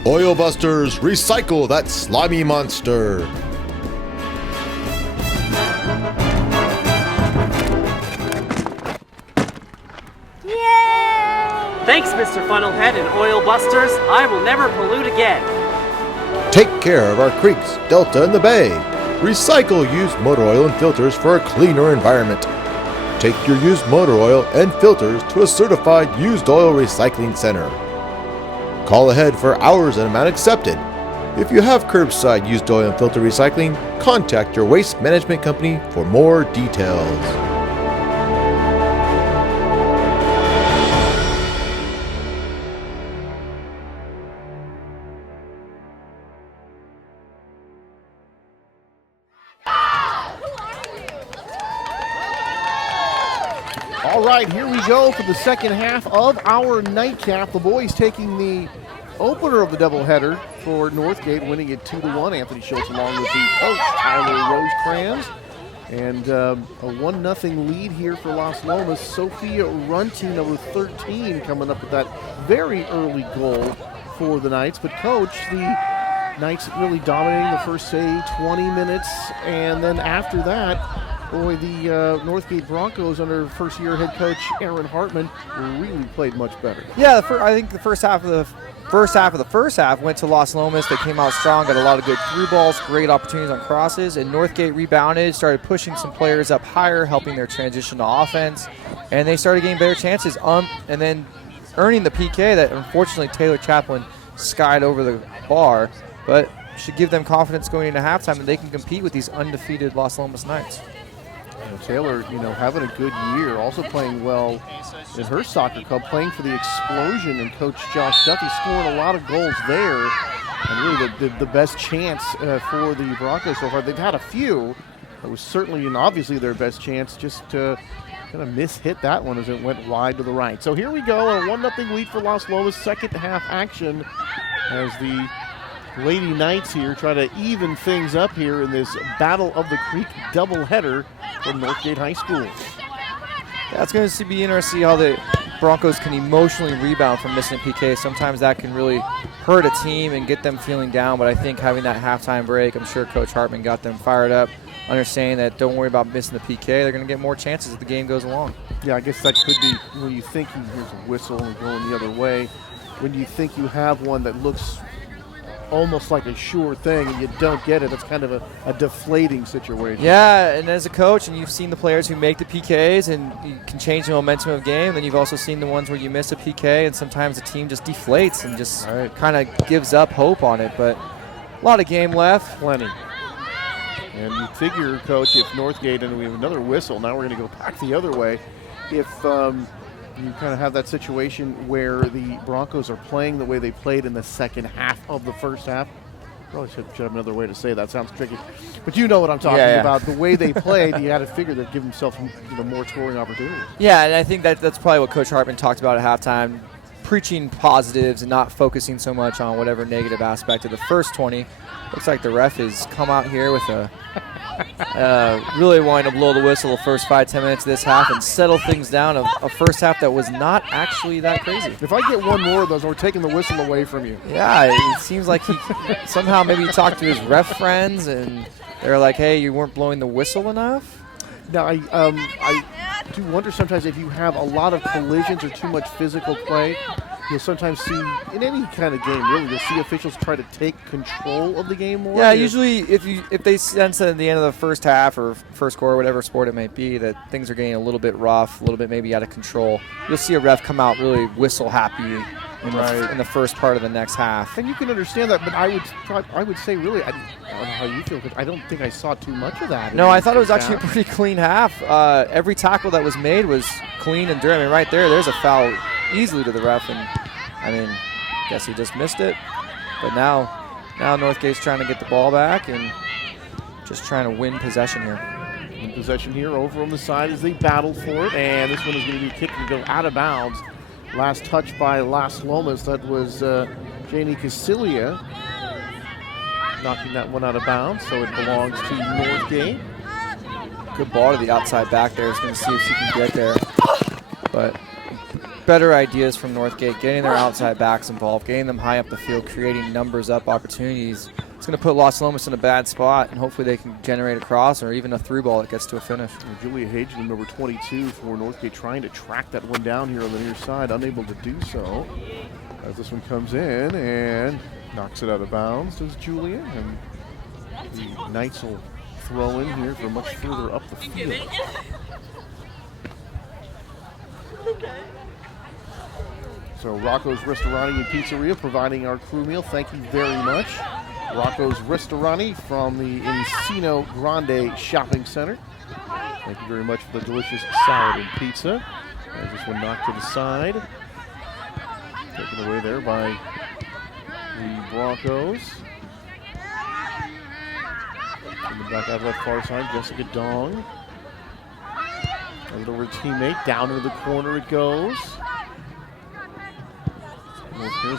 Oil busters, recycle that slimy monster. Yay! Thanks, Mr. Funnelhead and Oil Busters. I will never pollute again. Take care of our creeks, delta, and the bay. Recycle used motor oil and filters for a cleaner environment. Take your used motor oil and filters to a certified used oil recycling center. Call ahead for hours and amount accepted. If you have curbside used oil and filter recycling, contact your waste management company for more details. All right, here we go for the second half of our nightcap. The boys taking the opener of the doubleheader for Northgate, winning it 2-1. Anthony Schultz along with the coach, Tyler Rosecrans. And a 1-0 lead here for Las Lomas. Sophia Runting, number 13, coming up with that very early goal for the Knights. But coach, the Knights really dominating the first, say, 20 minutes. And then after that, boy, the Northgate Broncos under first-year head coach Aaron Hartman really played much better. Yeah, I think the first half of the first half went to Las Lomas. They came out strong, got a lot of good through balls, great opportunities on crosses, and Northgate rebounded, started pushing some players up higher, helping their transition to offense, and they started getting better chances, and then earning the PK that unfortunately Taylor Chaplin skied over the bar, but should give them confidence going into halftime that they can compete with these undefeated Las Lomas Knights. Taylor, having a good year, also playing well in her soccer club, playing for the Explosion, and Coach Josh Duffy scoring a lot of goals there. And really the best chance for the Broncos so far. They've had a few. It was certainly and obviously their best chance, just to kind of mishit that one as it went wide to the right. So here we go, a 1-0 lead for Las Lomas. Second half action as the Lady Knights here try to even things up here in this Battle of the Creek doubleheader from Northgate High School. Yeah, it's going to be interesting to see how the Broncos can emotionally rebound from missing a PK. Sometimes that can really hurt a team and get them feeling down, but I think having that halftime break, I'm sure Coach Hartman got them fired up, understanding that don't worry about missing the PK. They're going to get more chances as the game goes along. Yeah, I guess that could be when you think here's a whistle and going the other way. When you think you have one that looks almost like a sure thing and you don't get it, it's kind of a deflating situation. Yeah, and as a coach, and you've seen the players who make the PKs and you can change the momentum of the game, then you've also seen the ones where you miss a PK and sometimes the team just deflates and just kind of gives up hope on it. But a lot of game left. Plenty. And you figure, Coach, if Northgate, and we have another whistle, now we're going to go back the other way. If you kind of have that situation where the Broncos are playing the way they played in the second half of the first half. Probably should have another way to say that. Sounds tricky. But you know what I'm talking about. The way they played, you had to figure they'd give themselves more scoring opportunities. Yeah, and I think that's probably what Coach Hartman talked about at halftime, preaching positives and not focusing so much on whatever negative aspect of the first 20. Looks like the ref has come out here with a really wanting to blow the whistle the first 5-10 minutes of this half and settle things down. A first half that was not actually that crazy. If I get one more of those, we're taking the whistle away from you. Yeah, it seems like he somehow maybe talked to his ref friends and they're like, hey, you weren't blowing the whistle enough? Now, I do wonder sometimes if you have a lot of collisions or too much physical play, you'll sometimes see, in any kind of game really, you'll see officials try to take control of the game more. Yeah, usually if they sense that at the end of the first half or first quarter, whatever sport it may be, that things are getting a little bit rough, a little bit maybe out of control, you'll see a ref come out really whistle happy in the first part of the next half. And you can understand that, but I would say really, I don't know how you feel, because I don't think I saw too much of that. No, I thought it was actually a pretty clean half. Every tackle that was made was clean and dirty. I mean, right there's a foul easily to the ref, and I mean, guess he just missed it. But now Northgate's trying to get the ball back and just trying to win possession here. Win possession here over on the side as they battle for it, and this one is going to be kicked and go out of bounds. Last touch by Las Lomas, that was Janie Casilia knocking that one out of bounds, so it belongs to Northgate. Good ball to the outside back there. He's going to see if she can get there. But better ideas from Northgate, getting their outside backs involved, getting them high up the field, creating numbers up opportunities. It's going to put Las Lomas in a bad spot, and hopefully they can generate a cross or even a through ball that gets to a finish. Julia Hagen, number 22 for Northgate, trying to track that one down here on the near side, unable to do so. As this one comes in and knocks it out of bounds, does Julia, and the Knights will throw in here for much further up the field. So Rocco's Ristorani and Pizzeria providing our crew meal. Thank you very much. Rocco's Ristorani from the Encino Grande Shopping Center. Thank you very much for the delicious salad and pizza. As this one knocked to the side. Taken away there by the Broncos. Coming back out of that far side, Jessica Dong. Right over a teammate, down into the corner it goes.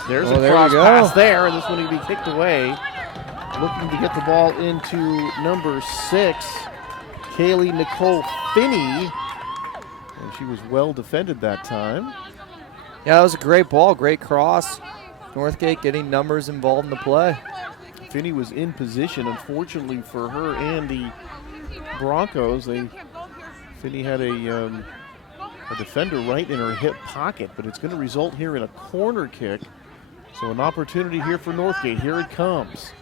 There's Oh, a there we cross go. pass there, and this one will be kicked away. Looking to get the ball into number 6, Kaylee Nicole Finney. And she was well defended that time. Yeah, that was a great ball, great cross. Northgate getting numbers involved in the play. Finney was in position. Unfortunately for her and the Broncos, Finney had a defender right in her hip pocket, but it's going to result here in a corner kick. So an opportunity here for Northgate. Here it comes.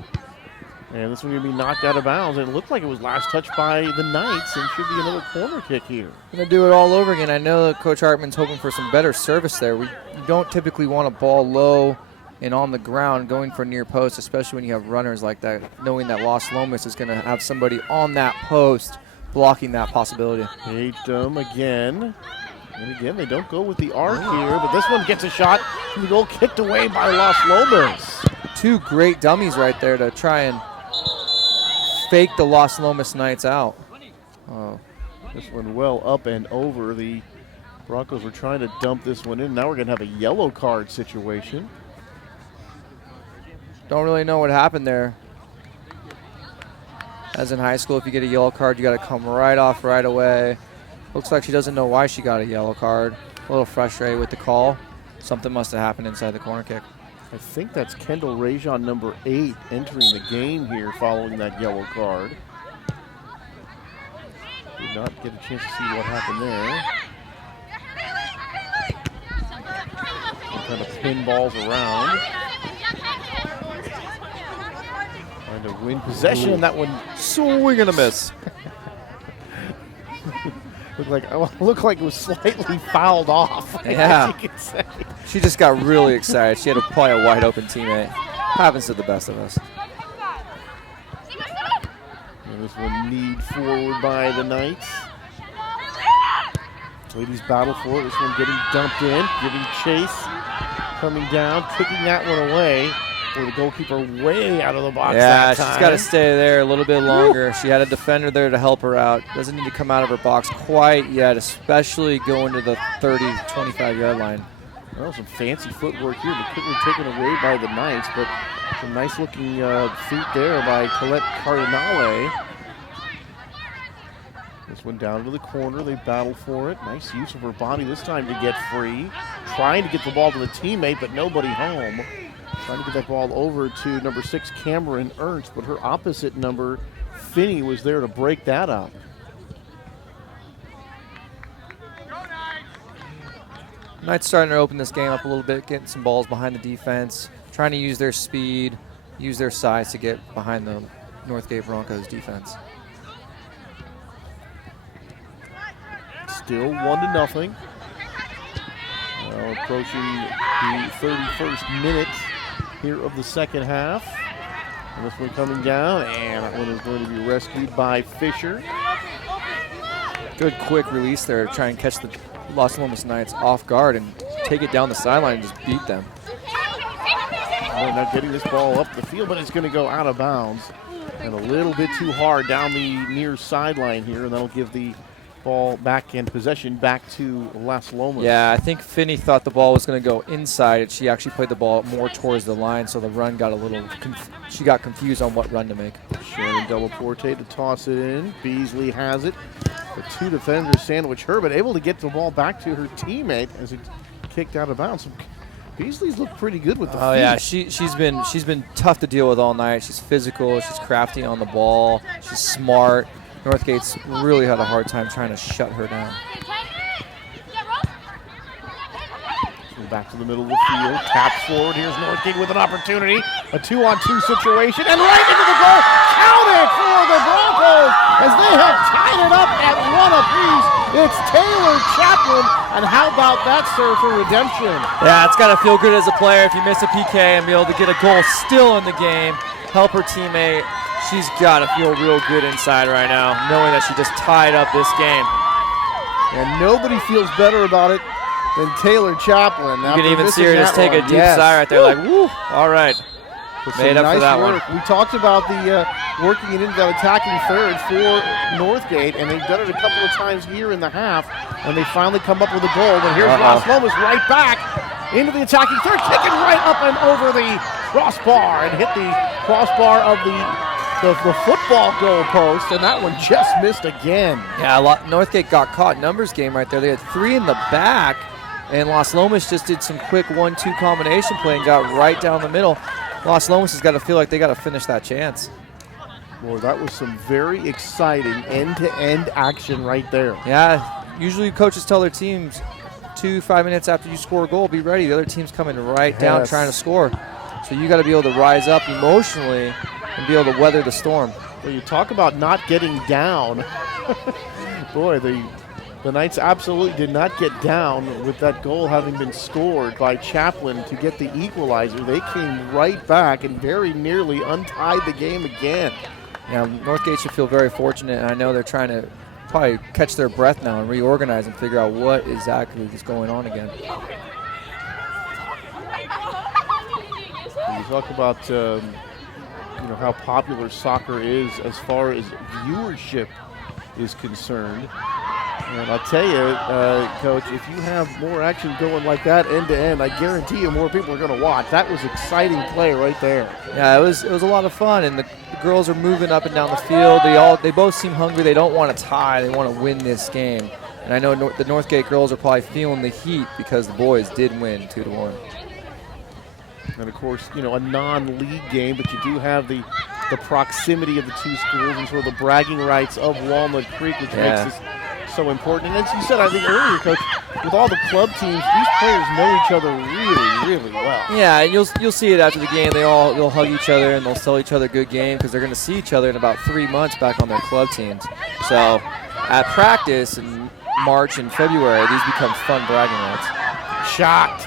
And this one going to be knocked out of bounds. And it looked like it was last touched by the Knights, and should be another corner kick here. Going to do it all over again. I know that Coach Hartman's hoping for some better service there. We don't typically want a ball low and on the ground going for near post, especially when you have runners like that, knowing that Las Lomas is going to have somebody on that post blocking that possibility. Tatum again. And again, they don't go with the arc here, but this one gets a shot. The goal kicked away by Las Lomas. 2 great dummies right there to try and fake the Las Lomas Knights out. Oh, this one well up and over. The Broncos were trying to dump this one in. Now we're going to have a yellow card situation. Don't really know what happened there. As in high school, if you get a yellow card, you got to come right off right away. Looks like she doesn't know why she got a yellow card. A little frustrated with the call. Something must have happened inside the corner kick. I think that's Kendall Rajon, number 8, entering the game here following that yellow card. Did not get a chance to see what happened there. Kind of pinballs around. Trying to win possession, and that one swing and a miss. Looked like it was slightly fouled off. Yeah. You could say. She just got really excited. She had probably a wide open teammate. Happens to the best of us. And this one kneed forward by the Knights. Ladies battle for it. This one getting dumped in, giving chase, coming down, kicking that one away. For the goalkeeper way out of the box that time. She's got to stay there a little bit longer. She had a defender there to help her out. Doesn't need to come out of her box quite yet, especially going to the 30, 25-yard line. Well, some fancy footwork here, but quickly taken away by the Knights, but some nice-looking feet there by Colette Cardinale. This one down to the corner. They battle for it. Nice use of her body this time to get free. Trying to get the ball to the teammate, but nobody home. Trying to get that ball over to number 6, Cameron Ernst, but her opposite number, Finney, was there to break that up. Knights starting to open this game up a little bit, getting some balls behind the defense, trying to use their speed, use their size to get behind the Northgate Broncos defense. Still 1-0. Now approaching the 31st minute here of the second half. And this one coming down, and that one is going to be rescued by Fisher. Good quick release there to try and catch the Las Lomas Knights off guard and take it down the sideline and just beat them. Oh, not getting this ball up the field, but it's going to go out of bounds. And a little bit too hard down the near sideline here, and that'll give the ball back in possession back to Las Lomas. Yeah, I think Finney thought the ball was going to go inside, and she actually played the ball more towards the line, so the run got a little, she got confused on what run to make. Shannon Delaporte to toss it in. Beasley has it. The 2 defenders sandwich her, but able to get the ball back to her teammate as it kicked out of bounds. So Beasley's looked pretty good with the feet. Oh yeah, she's been tough to deal with all night. She's physical, she's crafty on the ball, she's smart. Northgate's really had a hard time trying to shut her down. So back to the middle of the field, taps forward. Here's Northgate with an opportunity, a 2-on-2 situation, and right into the goal. Counted for the Broncos as they have tied it up at 1 apiece. It's Taylor Chaplin, and how about that serve for redemption? Yeah, it's got to feel good as a player if you miss a PK and be able to get a goal still in the game, help her teammate. She's got to feel real good inside right now, knowing that she just tied up this game. And nobody feels better about it than Taylor Chaplin. You can even see her just take a deep sigh right there, like, woo, all right. Made up for that one. We talked about the working it into that attacking third for Northgate, and they've done it a couple of times here in the half, and they finally come up with a goal. But here's Las Lomas right back. into the attacking third, kicking right up and over the crossbar and hit the crossbar of the football goal post, and that one just missed again. Yeah, Northgate got caught numbers game right there. They had 3 in the back, and Las Lomas just did some quick 1-2 combination play and got right down the middle. Las Lomas has got to feel like they got to finish that chance. Boy, that was some very exciting end-to-end action right there. Yeah, usually coaches tell their teams 2-5 minutes after you score a goal, be ready. The other team's coming right down trying to score. So you got to be able to rise up emotionally and be able to weather the storm. Well, you talk about not getting down. Boy, the Knights absolutely did not get down with that goal having been scored by Chaplin to get the equalizer. They came right back and very nearly untied the game again. Yeah, Northgate should feel very fortunate, and I know they're trying to probably catch their breath now and reorganize and figure out what exactly is going on again. You talk about how popular soccer is as far as viewership is concerned. And I'll tell you, Coach, if you have more action going like that end to end, I guarantee you more people are going to watch. That was exciting play right there. Yeah, it was a lot of fun, and the girls are moving up and down the field. They both seem hungry. They don't want to tie. They want to win this game. And I know the Northgate girls are probably feeling the heat because the boys did win 2-1. And of course, a non-league game, but you do have the proximity of the two schools and sort of the bragging rights of Walnut Creek, which makes this so important. And as you said, I think earlier, Coach, with all the club teams, these players know each other really, really well. Yeah, and you'll see it after the game. They'll hug each other and they'll tell each other good game because they're going to see each other in about 3 months back on their club teams. So at practice in March and February, these become fun bragging rights. Shocked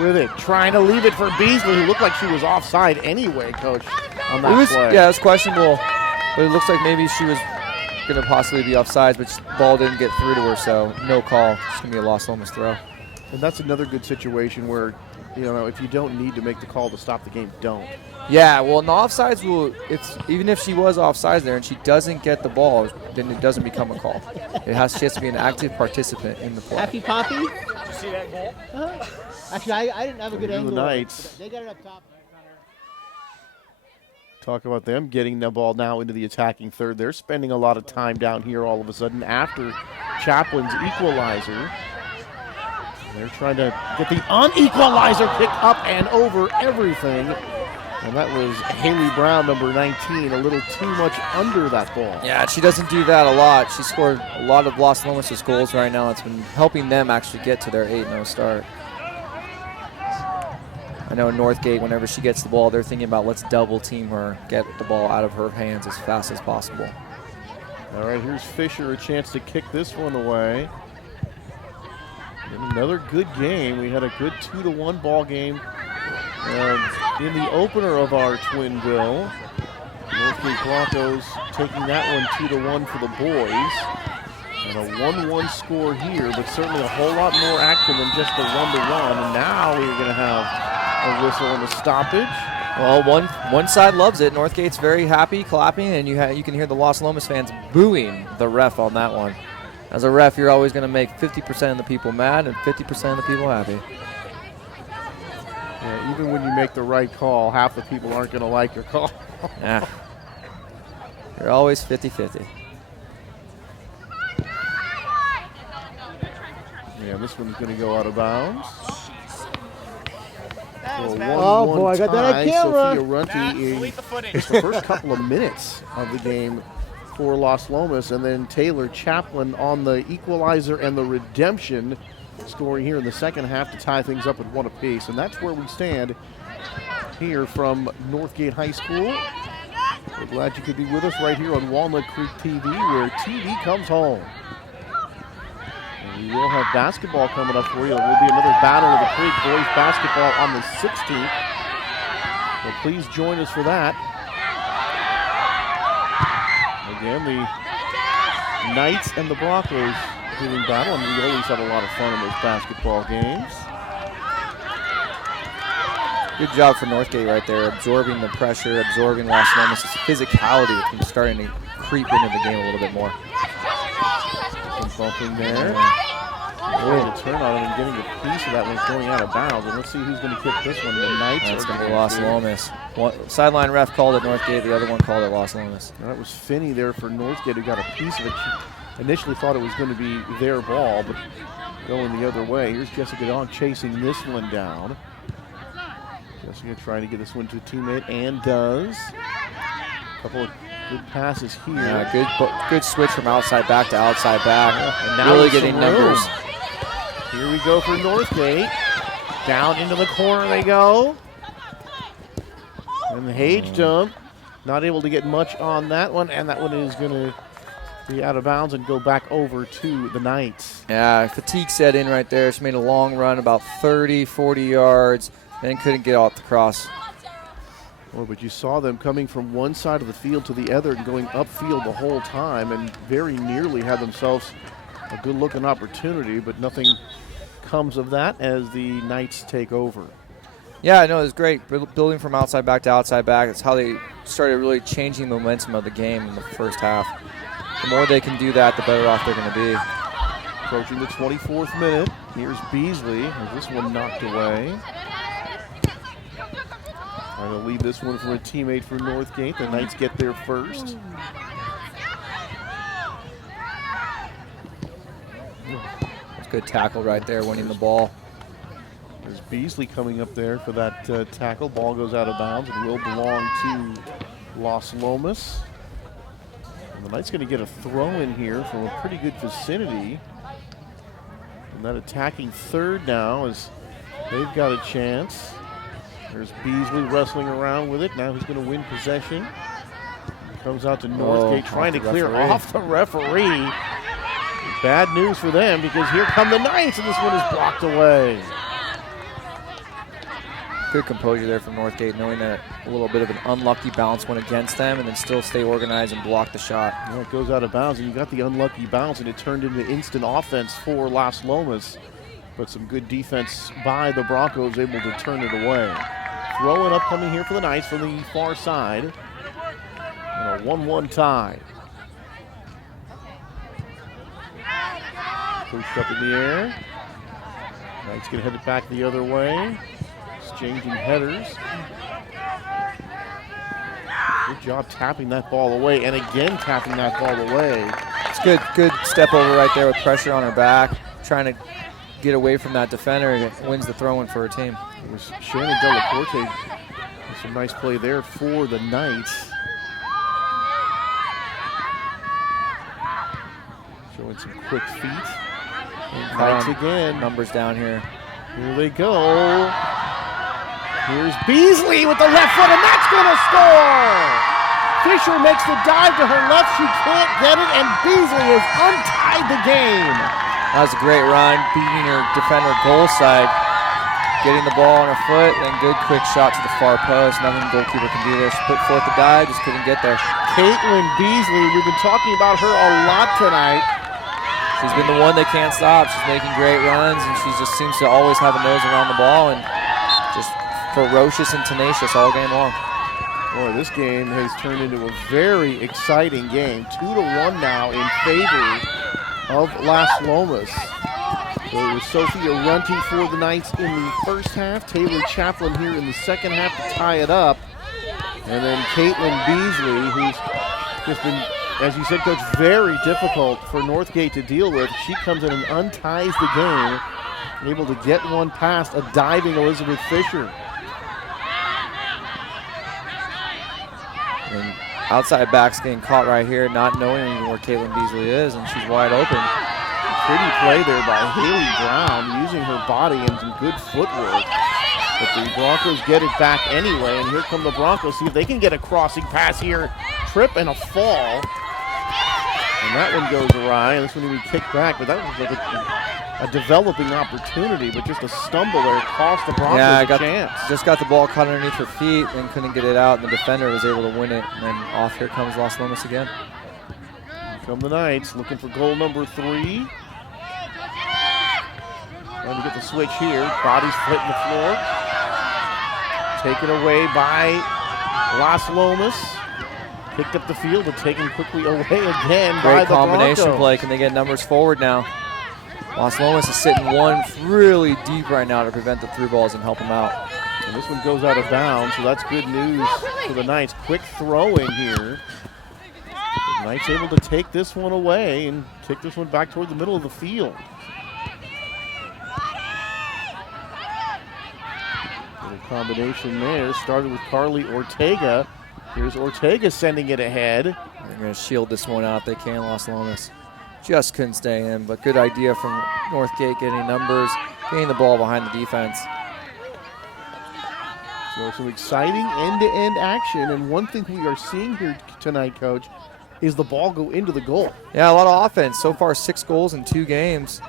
with it, trying to leave it for Beasley, who looked like she was offside anyway, Coach, on that play. Yeah, it was questionable, but it looks like maybe she was going to possibly be offsides, but the ball didn't get through to her, so no call. It's going to be a Las Lomas throw. And that's another good situation where, if you don't need to make the call to stop the game, don't. Yeah, well, in the offsides rule, even if she was offsides there and she doesn't get the ball, then it doesn't become a call. She has to be an active participant in the play. Happy Poppy? Did you see that goal? Actually, I didn't have a good angle. The Knights. They got it up top. Talk about them getting the ball now into the attacking third. They're spending a lot of time down here all of a sudden after Chaplin's equalizer. They're trying to get the unequalizer kick up and over everything. And that was Haley Brown, number 19, a little too much under that ball. Yeah, she doesn't do that a lot. She scored a lot of Las Lomas' goals right now. It's been helping them actually get to their 8-0 start. I know Northgate, whenever she gets the ball, they're thinking about let's double team her, get the ball out of her hands as fast as possible. All right, here's Fisher, a chance to kick this one away. And another good game. We had a good 2-1 ball game in the opener of our twin bill. Northgate Broncos taking that one 2-1 for the boys. And a 1-1 score here, but certainly a whole lot more action than just the 1-1. And now we're going to have a whistle and a stoppage. Well, one side loves it. Northgate's very happy, clapping, and you can hear the Las Lomas fans booing the ref on that one. As a ref, you're always going to make 50% of the people mad and 50% of the people happy. Yeah, even when you make the right call, half the people aren't going to like your call. Yeah. You're always 50-50. Yeah, this one's going to go out of bounds. Oh, boy, I got that on camera. Sophia Runty in the first couple of minutes of the game for Las Lomas, and then Taylor Chaplin on the equalizer and the redemption, scoring here in the second half to tie things up at 1 apiece. And that's where we stand here from Northgate High School. We're glad you could be with us right here on Walnut Creek TV, where TV comes home. And we will have basketball coming up for you. There will be another Battle of the Creek boys basketball on the 16th. So please join us for that. Again, the Knights and the Broncos doing battle, and we always have a lot of fun in those basketball games. Good job for Northgate right there, absorbing the pressure, absorbing Las Lomas' physicality from starting to creep into the game a little bit more. Some bumping there. trying to turn on him and getting a piece of that one going out of bounds. And let's see who's going to kick this one. The Knights. That's going to be Las Lomas. One sideline ref called it Northgate. The other one called it Las Lomas. That was Finney there for Northgate who got a piece of it. She initially thought it was going to be their ball, but going the other way. Here's Jessica Dawn chasing this one down. Jessica trying to get this one to a teammate and does. A couple of good passes here. Yeah, good switch from outside back to outside back. Yeah, and now really getting numbers. Here we go for Northgate. Down into the corner they go. And Hagedom not able to get much on that one, and that one is going to be out of bounds and go back over to the Knights. Yeah, fatigue set in right there. She made a long run, about 30, 40 yards, and couldn't get off the cross. Oh, but you saw them coming from one side of the field to the other and going upfield the whole time, and very nearly had themselves a good-looking opportunity, but nothing comes of that as the Knights take over. Yeah, I know, it was great. Building from outside back to outside back. It's how they started really changing the momentum of the game in the first half. The more they can do that, the better off they're going to be. Approaching the 24th minute. Here's Beasley. Has this one knocked away. Trying to leave this one for a teammate for Northgate. The Knights get there first. That's good tackle right there, winning the ball. There's Beasley coming up there for that tackle. Ball goes out of bounds and will belong to Las Lomas. And the Knights going to get a throw in here from a pretty good vicinity. And that attacking third now as they've got a chance. There's Beasley wrestling around with it. Now he's going to win possession. Comes out to Northgate trying to clear off the referee. Bad news for them because here come the Knights and this one is blocked away. Good composure there from Northgate, knowing that a little bit of an unlucky bounce went against them and then still stay organized and block the shot. Well, it goes out of bounds, and you got the unlucky bounce, and it turned into instant offense for Las Lomas. But some good defense by the Broncos, able to turn it away. Throwing up coming here for the Knights from the far side. And a 1-1 tie. Pushed up in the air. Knights going to head it back the other way. Exchanging headers. Good job tapping that ball away, and again tapping that ball away. It's good step over right there with pressure on her back, trying to get away from that defender, and it wins the throw-in for her team. It was Shannon Delacorte. Some nice play there for the Knights. Showing some quick feet. And Knights again. Numbers down here. Here they go. Here's Beasley with the left foot, and that's going to score! Fisher makes the dive to her left. She can't get it, and Beasley has untied the game. That was a great run, beating her defender goal side, getting the ball on her foot, and good quick shot to the far post. Nothing the goalkeeper can do there. She put forth the dive, just couldn't get there. Caitlin Beasley, we've been talking about her a lot tonight. She's been the one they can't stop. She's making great runs, and she just seems to always have a nose around the ball and just ferocious and tenacious all game long. Boy, this game has turned into a very exciting game. 2-1 now in favor of Las Lomas. So it was Sophia Runty for the Knights in the first half. Taylor Chaplin here in the second half to tie it up. And then Caitlin Beasley, who's just been, as you said, Coach, very difficult for Northgate to deal with. She comes in and unties the game, able to get one past a diving Elizabeth Fisher. And outside back's getting caught right here, not knowing even where Caitlin Beasley is, and she's wide open. Pretty play there by Haley Brown, using her body and some good footwork. But the Broncos get it back anyway, and here come the Broncos. See if they can get a crossing pass here. Trip and a fall. And that one goes awry, and this one will be kicked back. But that was like a developing opportunity, but just a stumble there cost the Broncos a chance. Just got the ball caught underneath her feet and couldn't get it out, and the defender was able to win it. And then off here comes Las Lomas again. Here come the Knights, looking for goal number 3. Trying to get the switch here. Bodies hitting the floor. Taken away by Las Lomas. Picked up the field, but taken quickly away again by the Broncos. Great combination play. Can they get numbers forward now? Las Lomas is sitting one really deep right now to prevent the through balls and help them out. And this one goes out of bounds, so that's good news for the Knights. Quick throw in here. The Knights able to take this one away and kick this one back toward the middle of the field. Little combination there. Started with Carly Ortega. Here's Ortega sending it ahead. They're going to shield this one out if they can. Las Lomas just couldn't stay in, but good idea from Northgate getting numbers, getting the ball behind the defense. So some exciting end-to-end action, and one thing we are seeing here tonight, Coach, is the ball go into the goal. Yeah, a lot of offense. So far, 6 goals in 2 games.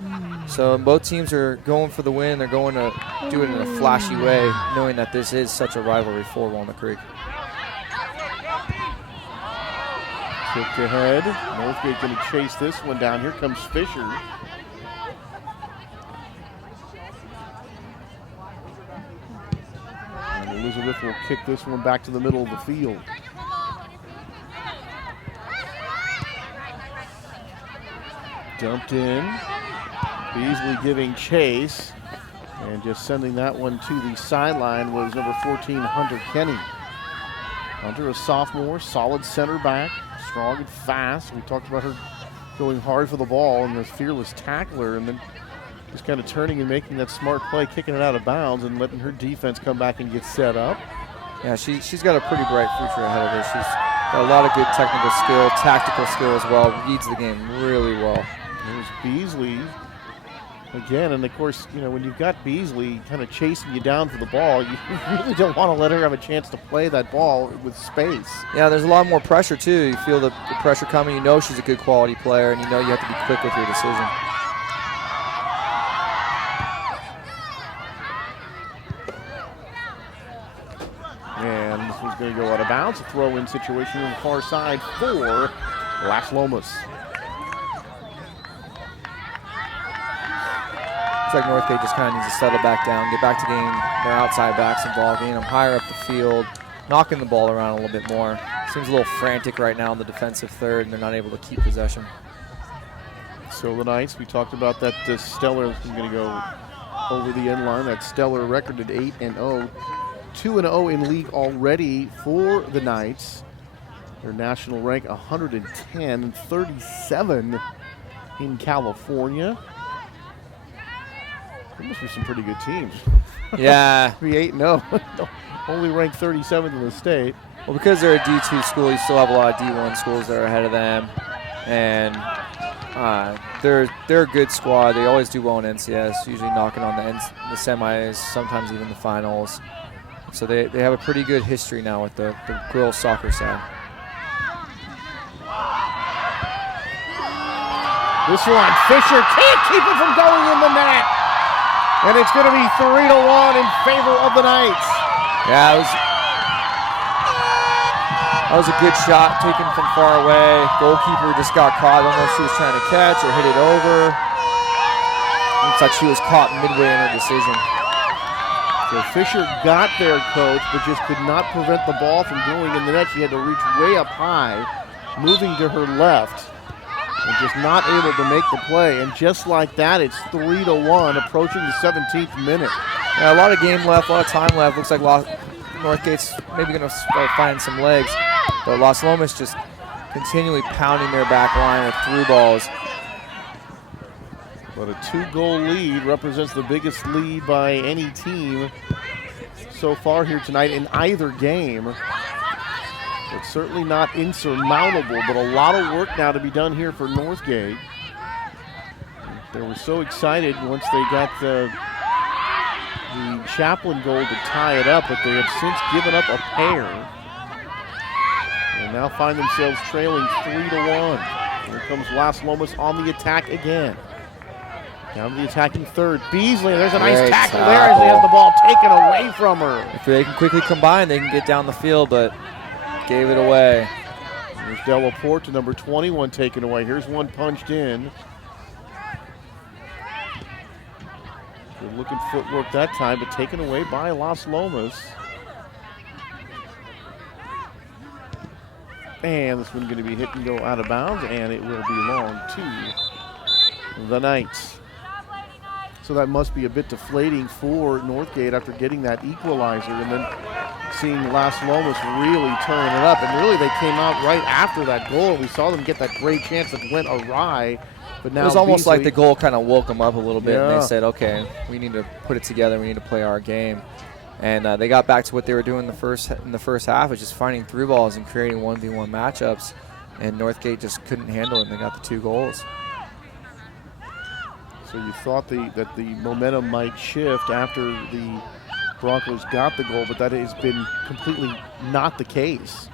So both teams are going for the win. They're going to do it in a flashy way, knowing that this is such a rivalry for Walnut Creek. Kicked ahead. Northgate going to chase this one down. Here comes Fisher. And Elizabeth will kick this one back to the middle of the field. Dumped in. Beasley giving chase. And just sending that one to the sideline was number 14, Hunter Kenny. Hunter, a sophomore, solid center back, strong and fast. We talked about her going hard for the ball and this fearless tackler, and then just kind of turning and making that smart play, kicking it out of bounds and letting her defense come back and get set up. Yeah, she's got a pretty bright future ahead of her. She's got a lot of good technical skill, tactical skill as well, reads the game really well. There's Beasley again, and of course, you know, when you've got Beasley kind of chasing you down for the ball, you really don't want to let her have a chance to play that ball with space. Yeah, there's a lot more pressure too. You feel the pressure coming, you know she's a good quality player, and you know you have to be quick with your decision. And this one's going to go out of bounds. A throw-in situation on the far side for Las Lomas. Looks like Northgate just kind of needs to settle back down, get back to getting their outside backs involved, getting them higher up the field, knocking the ball around a little bit more. Seems a little frantic right now in the defensive third, and they're not able to keep possession. So the Knights, we talked about that stellar, I'm going to go over the end line, that stellar record at 8-0. 2-0 in league already for the Knights. Their national rank 110 and 37 in California. There must be some pretty good teams. Yeah. Be 8-0. Only ranked 37th in the state. Well, because they're a D2 school, you still have a lot of D1 schools that are ahead of them. And they're a good squad. They always do well in NCS, usually knocking on the semis, sometimes even the finals. So they have a pretty good history now with the girls soccer side. This one, Fisher can't keep it from going in the net. And it's going to be 3-1 in favor of the Knights. Yeah, that was a good shot taken from far away. Goalkeeper just got caught. I don't know if she was trying to catch or hit it over. Looks like she was caught midway in her decision. So Fisher got there, Coach, but just could not prevent the ball from going in the net. She had to reach way up high, moving to her left, and just not able to make the play. And just like that, it's 3-1, approaching the 17th minute. Yeah, a lot of game left, a lot of time left. Looks like Northgate's maybe going to start finding some legs. But Las Lomas just continually pounding their back line with through balls. But a 2-goal lead represents the biggest lead by any team so far here tonight in either game. It's certainly not insurmountable, but a lot of work now to be done here for Northgate. They were so excited once they got the Chaplin goal to tie it up, but they have since given up a pair. And now find themselves trailing 3-1. Here comes Las Lomas on the attack again. Down to the attacking third. Beasley, there's a nice tackle there as they have the ball taken away from her. If they can quickly combine, they can get down the field, but gave it away. There's Delaporte to number 21 taken away. Here's one punched in. Good looking footwork that time, but taken away by Las Lomas. And this one's going to be hit and go out of bounds, and it will belong to the Knights. So that must be a bit deflating for Northgate after getting that equalizer and then seeing Las Lomas really turn it up. And really they came out right after that goal. We saw them get that great chance that went awry. But now it was almost Beasley, like the goal kind of woke them up a little bit, and Yeah. they said, okay, we need to put it together. We need to play our game. And they got back to what they were doing in the first half, was just finding through balls and creating 1v1 matchups. And Northgate just couldn't handle it, and they got the 2 goals. So you thought that the momentum might shift after the Broncos got the goal, but that has been completely not the case.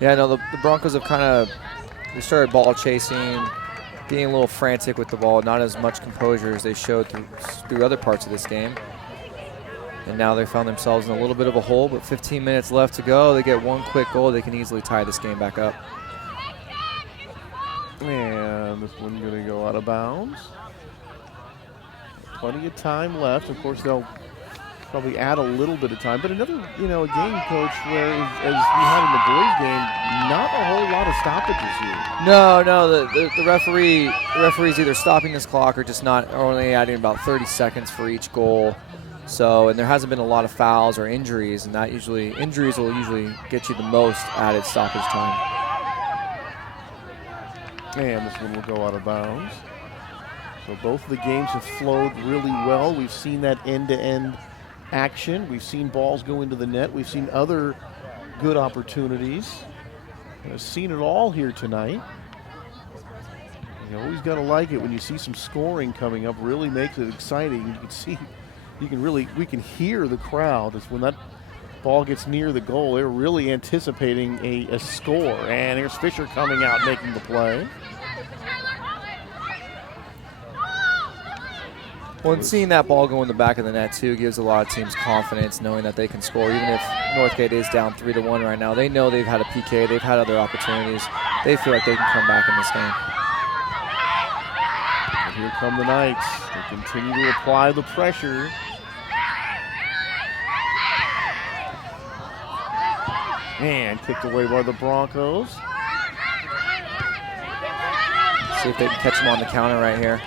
Yeah, no, the Broncos have they started ball chasing, being a little frantic with the ball, not as much composure as they showed through other parts of this game. And now they found themselves in a little bit of a hole, but 15 minutes left to go. They get 1 quick goal. They can easily tie this game back up. And this one's going to go out of bounds. Plenty of time left. Of course, they'll probably add a little bit of time. But another, a game, Coach, where, as we had in the boys' game, not a whole lot of stoppages here. No, the referee's either stopping this clock or just not, or only adding about 30 seconds for each goal. So, and there hasn't been a lot of fouls or injuries, and injuries will usually get you the most added stoppage time. And this one will go out of bounds. So both of the games have flowed really well. We've seen that end-to-end action. We've seen balls go into the net. We've seen other good opportunities. We've seen it all here tonight. You always got to like it when you see some scoring coming up. Really makes it exciting. You can see, we can hear the crowd. It's when that ball gets near the goal, they're really anticipating a score. And here's Fisher coming out making the play. Well, and seeing that ball go in the back of the net, too, gives a lot of teams confidence knowing that they can score. Even if Northgate is down 3-1 right now, they know they've had a PK, they've had other opportunities. They feel like they can come back in this game. And here come the Knights. They continue to apply the pressure. And kicked away by the Broncos. See if they can catch them on the counter right here.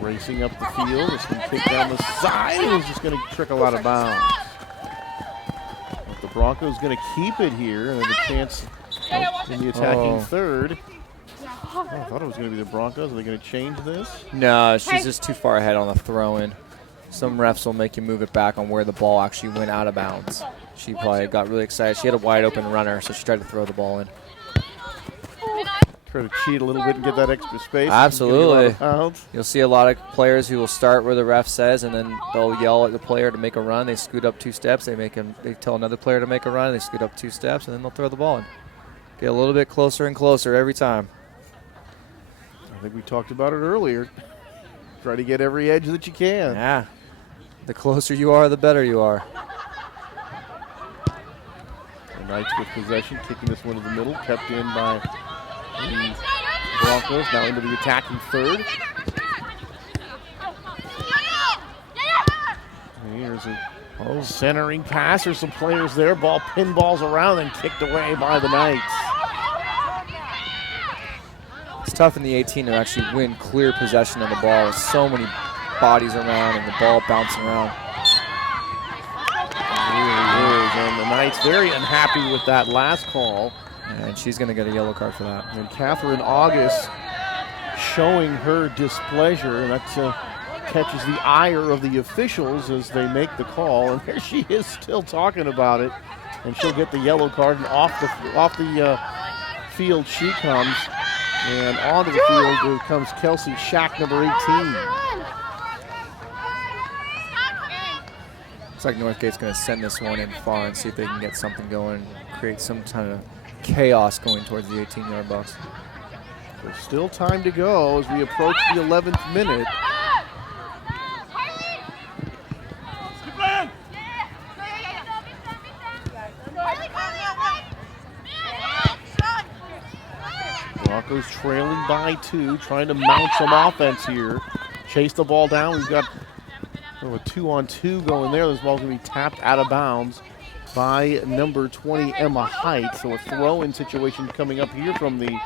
Racing up the field. This one kicked down the side. It was just going to trickle out of bounds. But the Broncos going to keep it here. And then a chance in the attacking third. Oh, I thought it was going to be the Broncos. Are they going to change this? No, she's just too far ahead on the throw-in. Some refs will make you move it back on where the ball actually went out of bounds. She probably got really excited. She had a wide open runner, so she tried to throw the ball in. Try to cheat a little bit and get that extra space. Absolutely. You'll see a lot of players who will start where the ref says, and then they'll yell at the player to make a run. They scoot up 2 steps. They tell another player to make a run. They scoot up 2 steps, and then they'll throw the ball in. Get a little bit closer and closer every time. I think we talked about it earlier. Try to get every edge that you can. Yeah. The closer you are, the better you are. The Knights with possession, kicking this one to the middle, kept in by the Broncos, now into the attacking third. Here's a centering pass. There's some players there. Ball pinballs around and kicked away by the Knights. It's tough in the 18 to actually win clear possession of the ball with so many bodies around and the ball bouncing around. It really is, and the Knights very unhappy with that last call. And she's going to get a yellow card for that. And Catherine August showing her displeasure, and that catches the ire of the officials as they make the call. And there she is still talking about it, and she'll get the yellow card. And off the field she comes, and onto the field comes Kelsey Shack, number 18. Looks like Northgate's going to send this one in far and see if they can get something going, create some kind of chaos going towards the 18-yard box. There's still time to go as we approach the 11th minute. Broncos trailing by 2, trying to mount some offense here. Chase the ball down. We've got a 2-on-2 going there. This ball's going to be tapped out of bounds by number 20, Emma Height. So a throw-in situation coming up here from the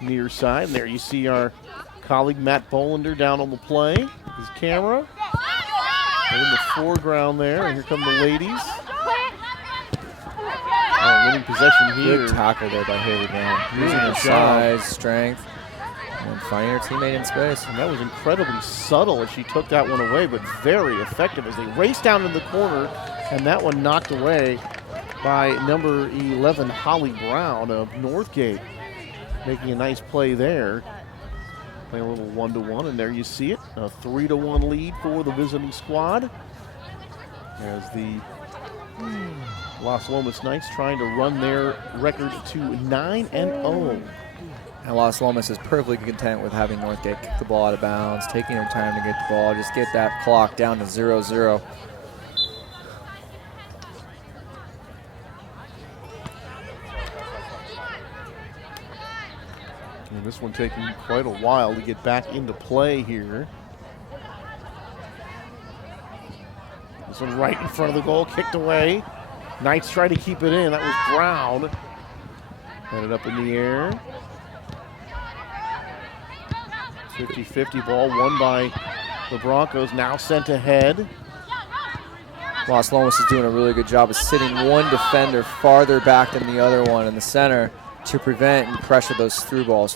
near side. And there you see our colleague Matt Bolander down on the play. His camera. They're in the foreground there, and here come the ladies. Winning possession here. Good tackle there by Haley Brown. Using her size, strength, and finding her teammate in space. And that was incredibly subtle as she took that one away, but very effective as they raced down in the corner, and that one knocked away by number 11, Holly Brown of Northgate. Making a nice play there. Playing a little 1-to-1, and there you see it. A 3-to-1 lead for the visiting squad. As the Las Lomas Knights trying to run their record to 9-0. And Las Lomas is perfectly content with having Northgate kick the ball out of bounds, taking their time to get the ball, just get that clock down to 0-0. And this one taking quite a while to get back into play here. This one right in front of the goal, kicked away. Knights try to keep it in. That was Brown. Headed up in the air. 50-50 ball won by the Broncos, now sent ahead. Las Lomas is doing a really good job of sitting one defender farther back than the other one in the center to prevent and pressure those through balls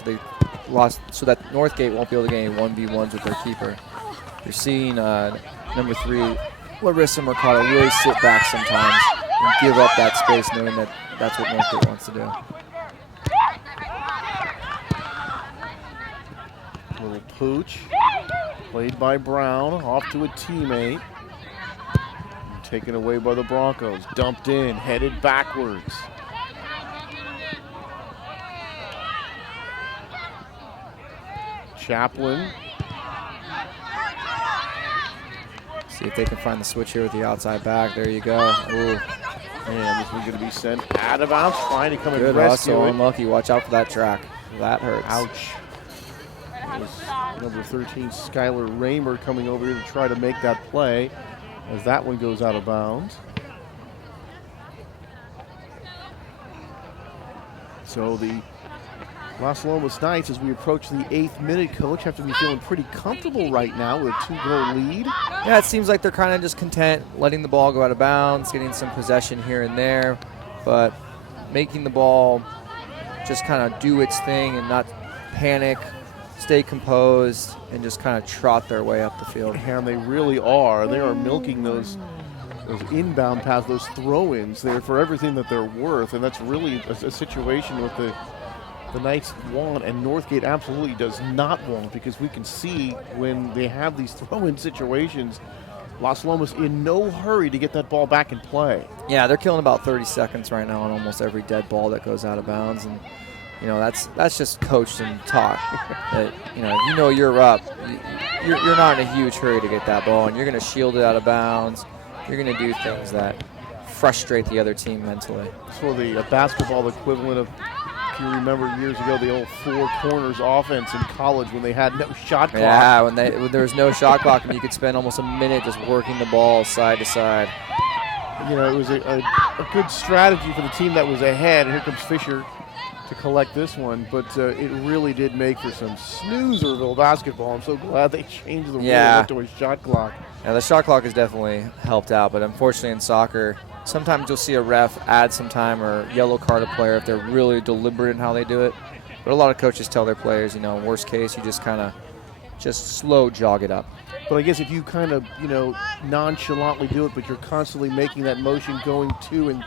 so that Northgate won't be able to get any 1v1s with their keeper. You're seeing number 3, Larissa Mercado, really sit back sometimes and give up that space, knowing that that's what Northgate wants to do. Little pooch, played by Brown, off to a teammate. Taken away by the Broncos, dumped in, headed backwards. Chaplin. See if they can find the switch here with the outside back. There you go. Ooh. And this one's going to be sent out of bounds, trying to come and Good rescue hustle, it. unlucky. Watch out for that track. That hurts. Ouch. It was number 13, Skylar Raymer, coming over here to try to make that play as that one goes out of bounds. So the Las Lomas Knights, as we approach the 8th minute, coach, have to be feeling pretty comfortable right now with a 2-goal lead. Yeah, it seems like they're kind of just content letting the ball go out of bounds, getting some possession here and there, but making the ball just kind of do its thing and not panic, stay composed, and just kind of trot their way up the field. And they really are. They are milking those inbound passes, those throw-ins there for everything that they're worth, and that's really a situation with the Knights want and Northgate absolutely does not want, because we can see when they have these throw-in situations, Las Lomas in no hurry to get that ball back in play. Yeah, they're killing about 30 seconds right now on almost every dead ball that goes out of bounds, and you know that's just coached and taught. That, if you know you're up, you're not in a huge hurry to get that ball, and you're going to shield it out of bounds. You're going to do things that frustrate the other team mentally. So the basketball equivalent of, if you remember years ago, the old 4 corners offense in college when they had no shot clock. Yeah, when there was no shot clock, and you could spend almost a minute just working the ball side to side. It was a good strategy for the team that was ahead, and here comes Fisher to collect this one, but it really did make for some snoozerville basketball. I'm so glad they changed the rule to a shot clock. Yeah, the shot clock has definitely helped out, but unfortunately in soccer, sometimes you'll see a ref add some time or yellow card a player if they're really deliberate in how they do it. But a lot of coaches tell their players, worst case, you just kind of slow jog it up. But I guess if you kind of, nonchalantly do it, but you're constantly making that motion going to and,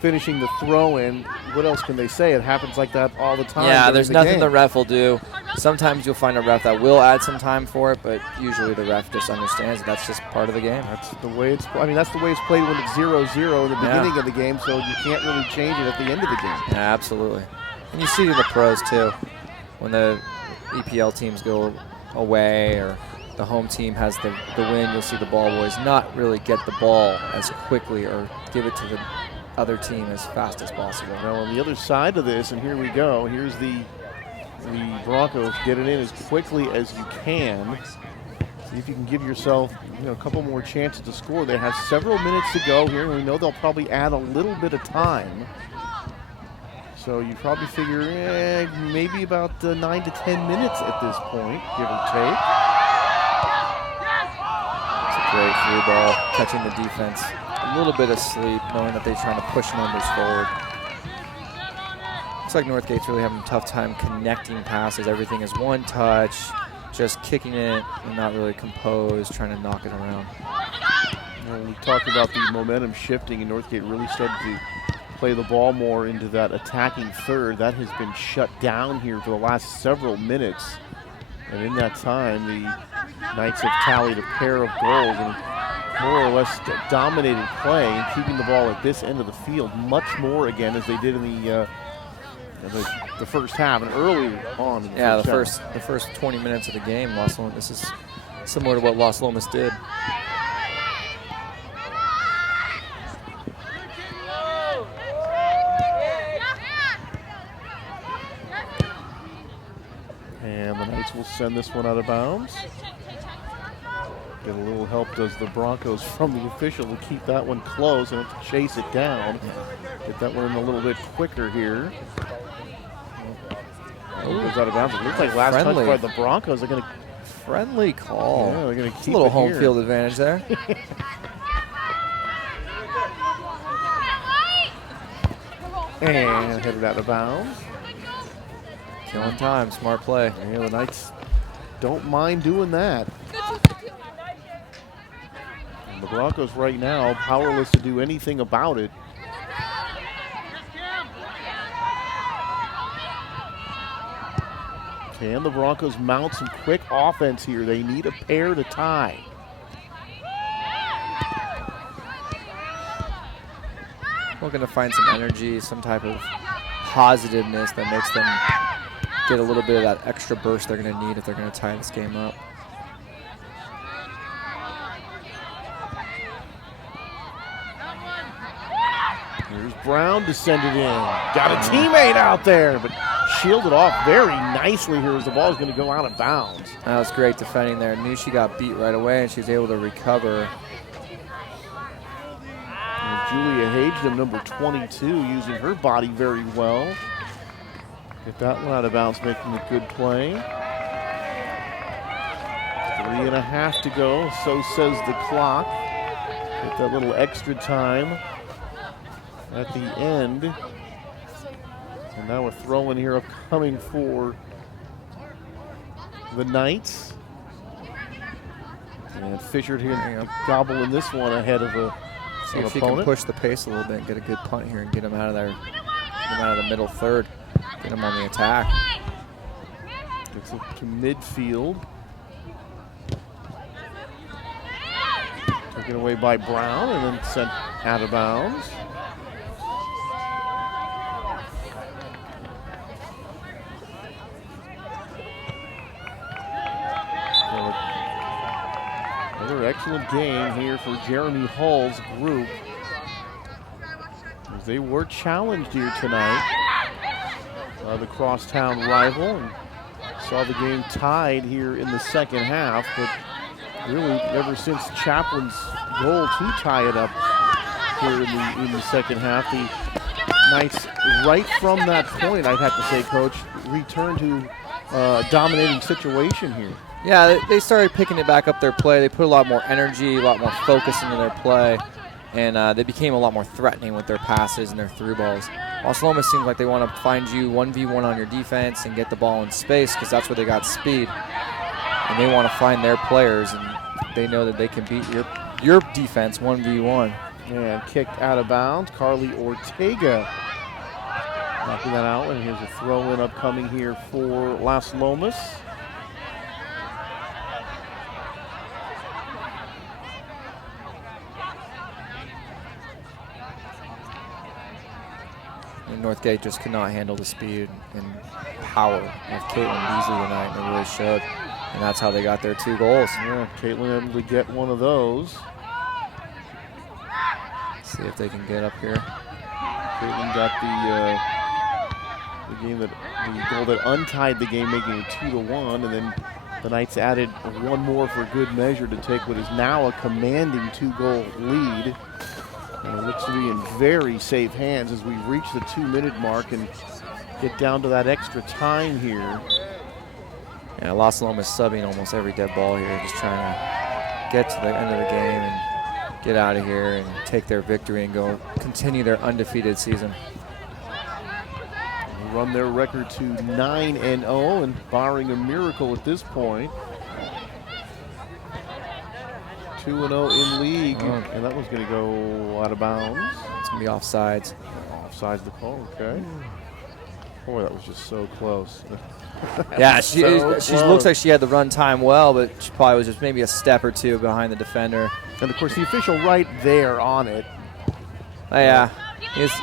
finishing the throw in, what else can they say? It happens like that all the time. Yeah, there's nothing game. the ref will do. Sometimes you'll find a ref that will add some time for it, but usually the ref just understands that's just part of the game. That's the way it's played when it's 0-0 in the beginning of the game, so you can't really change it at the end of the game. Yeah, absolutely. And you see it in the pros too. When the EPL teams go away or the home team has the win, you'll see the ball boys not really get the ball as quickly or give it to the other team as fast as possible. Now on the other side of this, and here we go, here's the Broncos get it in as quickly as you can. See if you can give yourself a couple more chances to score. They have several minutes to go here, and we know they'll probably add a little bit of time. So you probably figure maybe about 9 to 10 minutes at this point, give or take. It's a great through ball, catching the defense a little bit asleep, knowing that they're trying to push numbers forward. Looks like Northgate's really having a tough time connecting passes. Everything is one touch, just kicking it and not really composed, trying to knock it around. Well, we talked about the momentum shifting, and Northgate really started to play the ball more into that attacking third. That has been shut down here for the last several minutes. And in that time, the Knights have tallied a pair of goals and more or less dominated play and keeping the ball at this end of the field much more again as they did in the first half and early on. In the the first 20 minutes of the game, Las Lomas. This is similar to what Las Lomas did. And the Knights will send this one out of bounds. Get a little help does the Broncos from the official to keep that one close and have to chase it down. Get that one in a little bit quicker here. Oh, it goes out of bounds. It looks like last touch by the Broncos are going to. Friendly call. Yeah, they're going to keep a little it home here. field advantage there. And headed out of bounds. Killing time, smart play. Yeah, the Knights don't mind doing that. And the Broncos right now powerless to do anything about it. Can the Broncos mount some quick offense here? They need a pair to tie. We're going to find some energy, some type of positiveness that makes them get a little bit of that extra burst they're going to need if they're going to tie this game up. Here's Brown to send it in. Got a teammate out there, but shielded off very nicely here as the ball is going to go out of bounds. That was great defending there. Knew she got beat right away, and she was able to recover. And Julia Hagedom, number 22, using her body very well. Get that one out of bounds, making a good play. 3.5 to go, so says the clock. Get that little extra time at the end. And now we're throwing here upcoming for the Knights. And Fisher here gobbling this one ahead of a See if she can push the pace a little bit and get a good punt here and get him out of there, get him out of the middle third, get him on the attack. Gets up to midfield. Taken away by Brown and then sent out of bounds. Another excellent game here for Jeremy Hall's group. As they were challenged here tonight by the crosstown rival and saw the game tied here in the second half, but really ever since Chaplin's goal to tie it up here in the second half, the Knights right from that point, I'd have to say, Coach, returned to a dominating situation here. Yeah, they started picking it back up their play. They put a lot more energy, a lot more focus into their play, and they became a lot more threatening with their passes and their through balls. Las Lomas seems like they want to find you 1v1 on your defense and get the ball in space because that's where they got speed. And they want to find their players, and they know that they can beat your defense 1v1. And kicked out of bounds. Carly Ortega knocking that out, and here's a throw-in upcoming here for Las Lomas. And Northgate just could not handle the speed and power of Caitlin Beasley tonight, and it really showed. And that's how they got their 2 goals. Yeah, Caitlin able to get one of those. See if they can get up here. Caitlin got the goal that untied the game, making it 2-1, and then the Knights added one more for good measure to take what is now a commanding 2-goal lead. It looks to be in very safe hands as we reach the 2-minute mark and get down to that extra time here. Yeah, Las Lomas subbing almost every dead ball here, just trying to get to the end of the game and get out of here and take their victory and go continue their undefeated season. They run their record to 9-0, and barring a miracle at this point, 2-0 in league, and that was going to go out of bounds. It's going to be offsides. Offsides the call, okay. Boy, that was just so close. Yeah, she looks like she had the run time well, but she probably was just maybe a step or two behind the defender. And, of course, the official right there on it. Oh, yeah.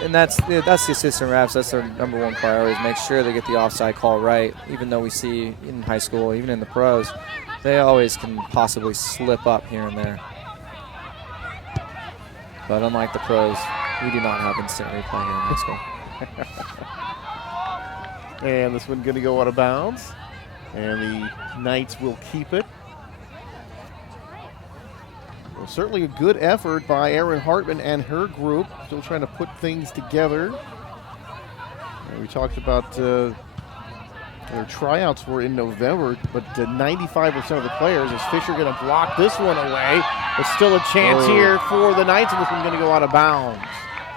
And that's the assistant refs. That's their number one priority, is make sure they get the offside call right, even though we see in high school, even in the pros, they always can possibly slip up here and there. But unlike the pros, we do not have instant replay here in high school. And this one going to go out of bounds. And the Knights will keep it. Well, certainly a good effort by Erin Hartman and her group. Still trying to put things together. And we talked about their tryouts were in November, but 95% of the players, is Fisher going to block this one away? There's still a chance here for the Knights, and this one's going to go out of bounds.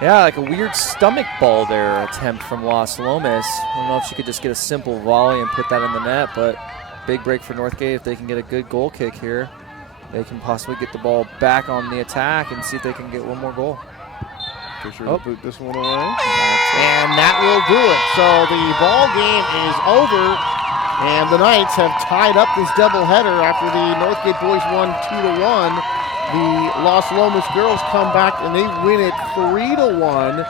Yeah, like a weird stomach ball there attempt from Las Lomas. I don't know if she could just get a simple volley and put that in the net, but big break for Northgate. If they can get a good goal kick here, they can possibly get the ball back on the attack and see if they can get one more goal. Fisher to boot this one away. And that will do it. So the ball game is over, and the Knights have tied up this doubleheader after the Northgate boys won 2-1. The Las Lomas girls come back and they win it 3-1.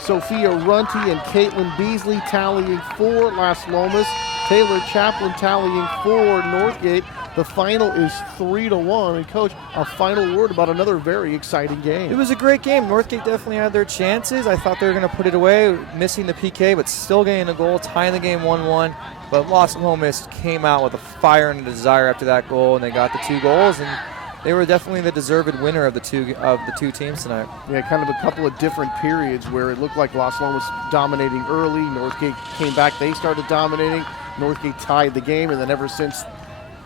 Sophia Runty and Caitlin Beasley tallying for Las Lomas. Taylor Chaplin tallying for Northgate. The final is 3-1. And Coach, a final word about another very exciting game. It was a great game. Northgate definitely had their chances. I thought they were going to put it away, missing the PK, but still getting a goal, tying the game 1-1. But Las Lomas came out with a fire and a desire after that goal, and they got the 2 goals, and they were definitely the deserved winner of the two teams tonight. Yeah, kind of a couple of different periods where it looked like Las Lomas dominating early. Northgate came back. They started dominating. Northgate tied the game, and then ever since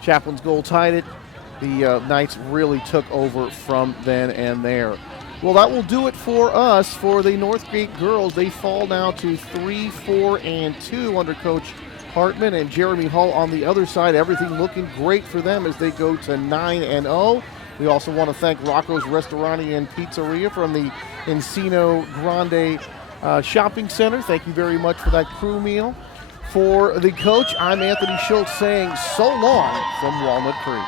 Chaplin's goal tied it, the Knights really took over from then and there. Well, that will do it for us. For the Northgate girls, they fall now to 3-4-2 under Coach Hartman and Jeremy Hull on the other side. Everything looking great for them as they go to 9-0. We also want to thank Rocco's Restaurante and Pizzeria from the Encino Grande Shopping Center. Thank you very much for that crew meal. For the coach, I'm Anthony Schultz saying so long from Walnut Creek.